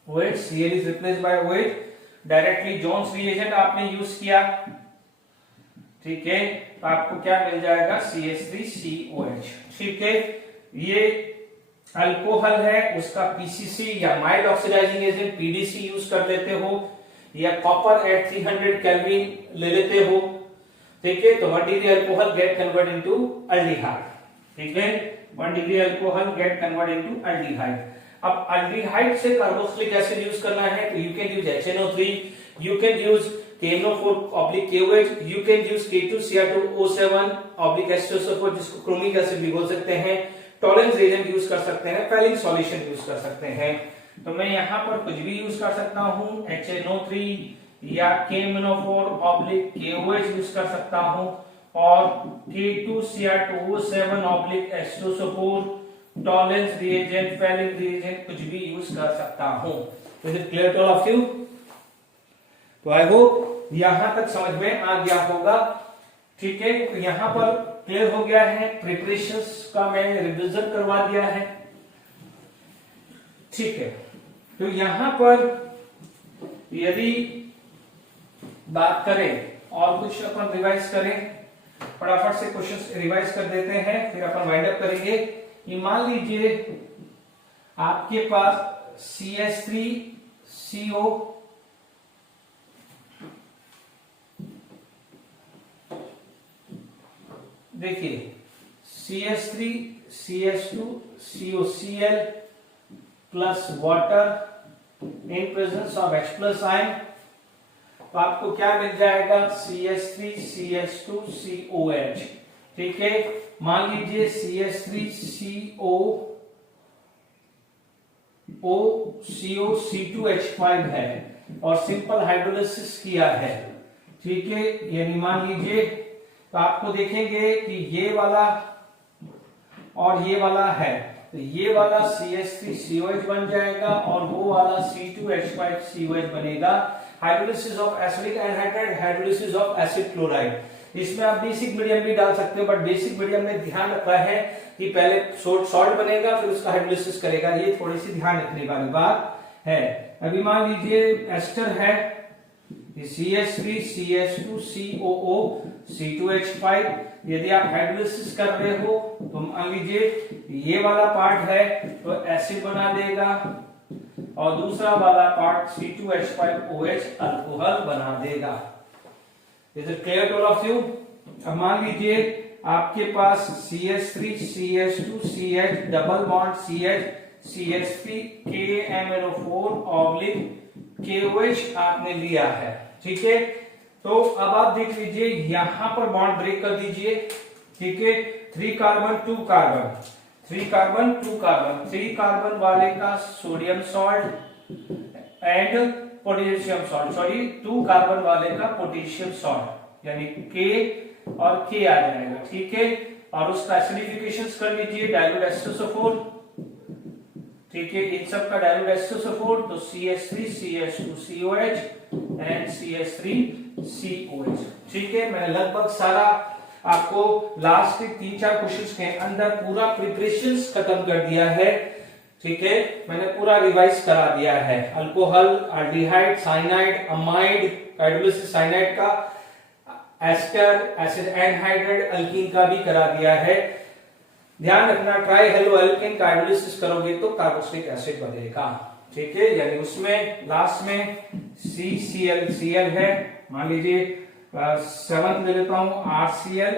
OH, Cl is replaced by OH। Directly Jones reagent आपने यूज किया, ठीक है, तो आपको क्या मिल जाएगा? CH3COH। ठीक है, ये अल्कोहल है, उसका PCC या mild oxidising agent PDC use कर लेते हो, या कॉपर एट 300 केल्विन ले लेते हो, ठीक है। तो 1 degree alcohol gate convert into aldehyde, ठीक है, 1 degree alcohol gate convert into aldehyde. अब अल्डिहाइड से कार्बोक्सिलिक एसिड यूज करना है, तो you can use HNO3, you can use KNO4/KOH, you can use K2Cr2O7/H2SO4, जिसको क्रोमिक एसिड भी बोल सकते हैं, टॉलेंस रिएजेंट यूज कर सकते हैं, फेलिंग सॉल्यूशन यूज कर सकते हैं। तो मैं यहाँ पर कुछ भी यूज कर सकता हूँ, HNO3 या KMnO4/KOH यूज कर सकता हूँ, और K2Cr2O7/H2SO4, Tollens reagent, Fehling reagent, कुछ भी यूज कर सकता हूँ। Is it clear to all of you? तो आई होप यहां तक समझ में आ गया होगा, ठीक है। तो यहां पर क्लियर हो गया है, प्रिपरेशंस का मैंने रिविजन करवा दिया है, ठीक है। तो यहां पर यदि बात करें और कुछ अपन रिवाइज करें, फटाफट से क्वेश्चंस रिवाइज कर देते हैं, फिर अपन वाइंड अप करेंगे। ये मान लीजिए आपके पास CH3CO देखिए CH3 CH2 COCl plus water in presence of H+ ion, तो आपको क्या मिल जाएगा? CH3 CH2 COH, ठीक है। मान लीजिए CH3CO CO2H5 है और सिंपल हाइड्रोलिसिस किया है, ठीक है। यानी मान लीजिए, तो आपको देखेंगे कि ये वाला और ये वाला है, तो ये वाला CH3COH बन जाएगा और वो वाला C2H5COH बनेगा। Hydrolysis of acidic anhydride, hydrolysis of acid chloride. इसमें आप बेसिक मीडियम भी डाल सकते हो, बट बेसिक मीडियम में ध्यान रखना है कि पहले सॉल्ट बनेगा फिर उसका हाइड्रोलिसिस करेगा, ये थोड़ी सी ध्यान रखने वाली बात है। अभी मान लीजिए एस्टर है, CH3 CH2 COO C2H5, यदि आप हाइड्रोलिसिस कर रहे हो तो मान लीजिए ये वाला पार्ट है तो एसिड बना देगा, और दूसरा वाला पार्ट C2H5OH अल्कोहल बना देगा। Is it clear to all of you? अब मान लीजिए आपके पास CH3 CH2 CH double bond CH CH3 KMnO4/KOH आपने लिया है, ठीक है। तो अब आप देख लीजिए यहां पर बॉन्ड ब्रेक कर दीजिए, ठीक है। 3 carbon 2 carbon, 3 carbon 2 carbon, 3 carbon वाले का sodium salt and potassium salt, sorry 2 carbon वाले का पोटेशियम सॉल्ट, यानी K और K आ जाएगा, ठीक है। और उसका एसिडिफिकेशन कर लीजिए, डाइल्यूट H2SO4, ठीक है। इन सब का डाइल्यूट H2SO4, तो CH3 CH2 COH and CH3 COH, ठीक है। मैंने लगभग सारा आपको लास्ट के 3-4 क्वेश्चंस के अंदर पूरा प्रिपरेशंस खत्म कर दिया है, ठीक है। मैंने पूरा रिवाइज करा दिया है, alcohol, aldehyde, cyanide, amide, hydrolysis cyanide का, एस्टर, एसिड एनहाइड्राइड, अल्कीन का भी करा दिया है। ध्यान रखना, ट्राई हेलो एल्केन का हाइड्रोलिसिस करोगे तो कार्बोक्सिलिक एसिड बनेगा, ठीक है। यानी उसमें लास्ट में CCl है, मान लीजिए 7 ले लेता हूं RCl,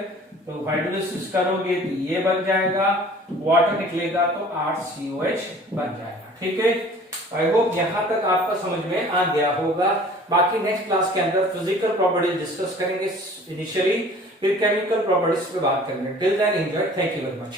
तो हाइड्रोलिसिस करोगे तो ये बन जाएगा, वाटर निकलेगा तो RCOH बन जाएगा, ठीक है। आई होप यहां तक आपका समझ में आ गया होगा। बाकी नेक्स्ट क्लास के अंदर फिजिकल प्रॉपर्टीज डिस्कस करेंगे इनिशियली, फिर केमिकल प्रॉपर्टीज पे बात करेंगे। Till then enjoy, thank you very much.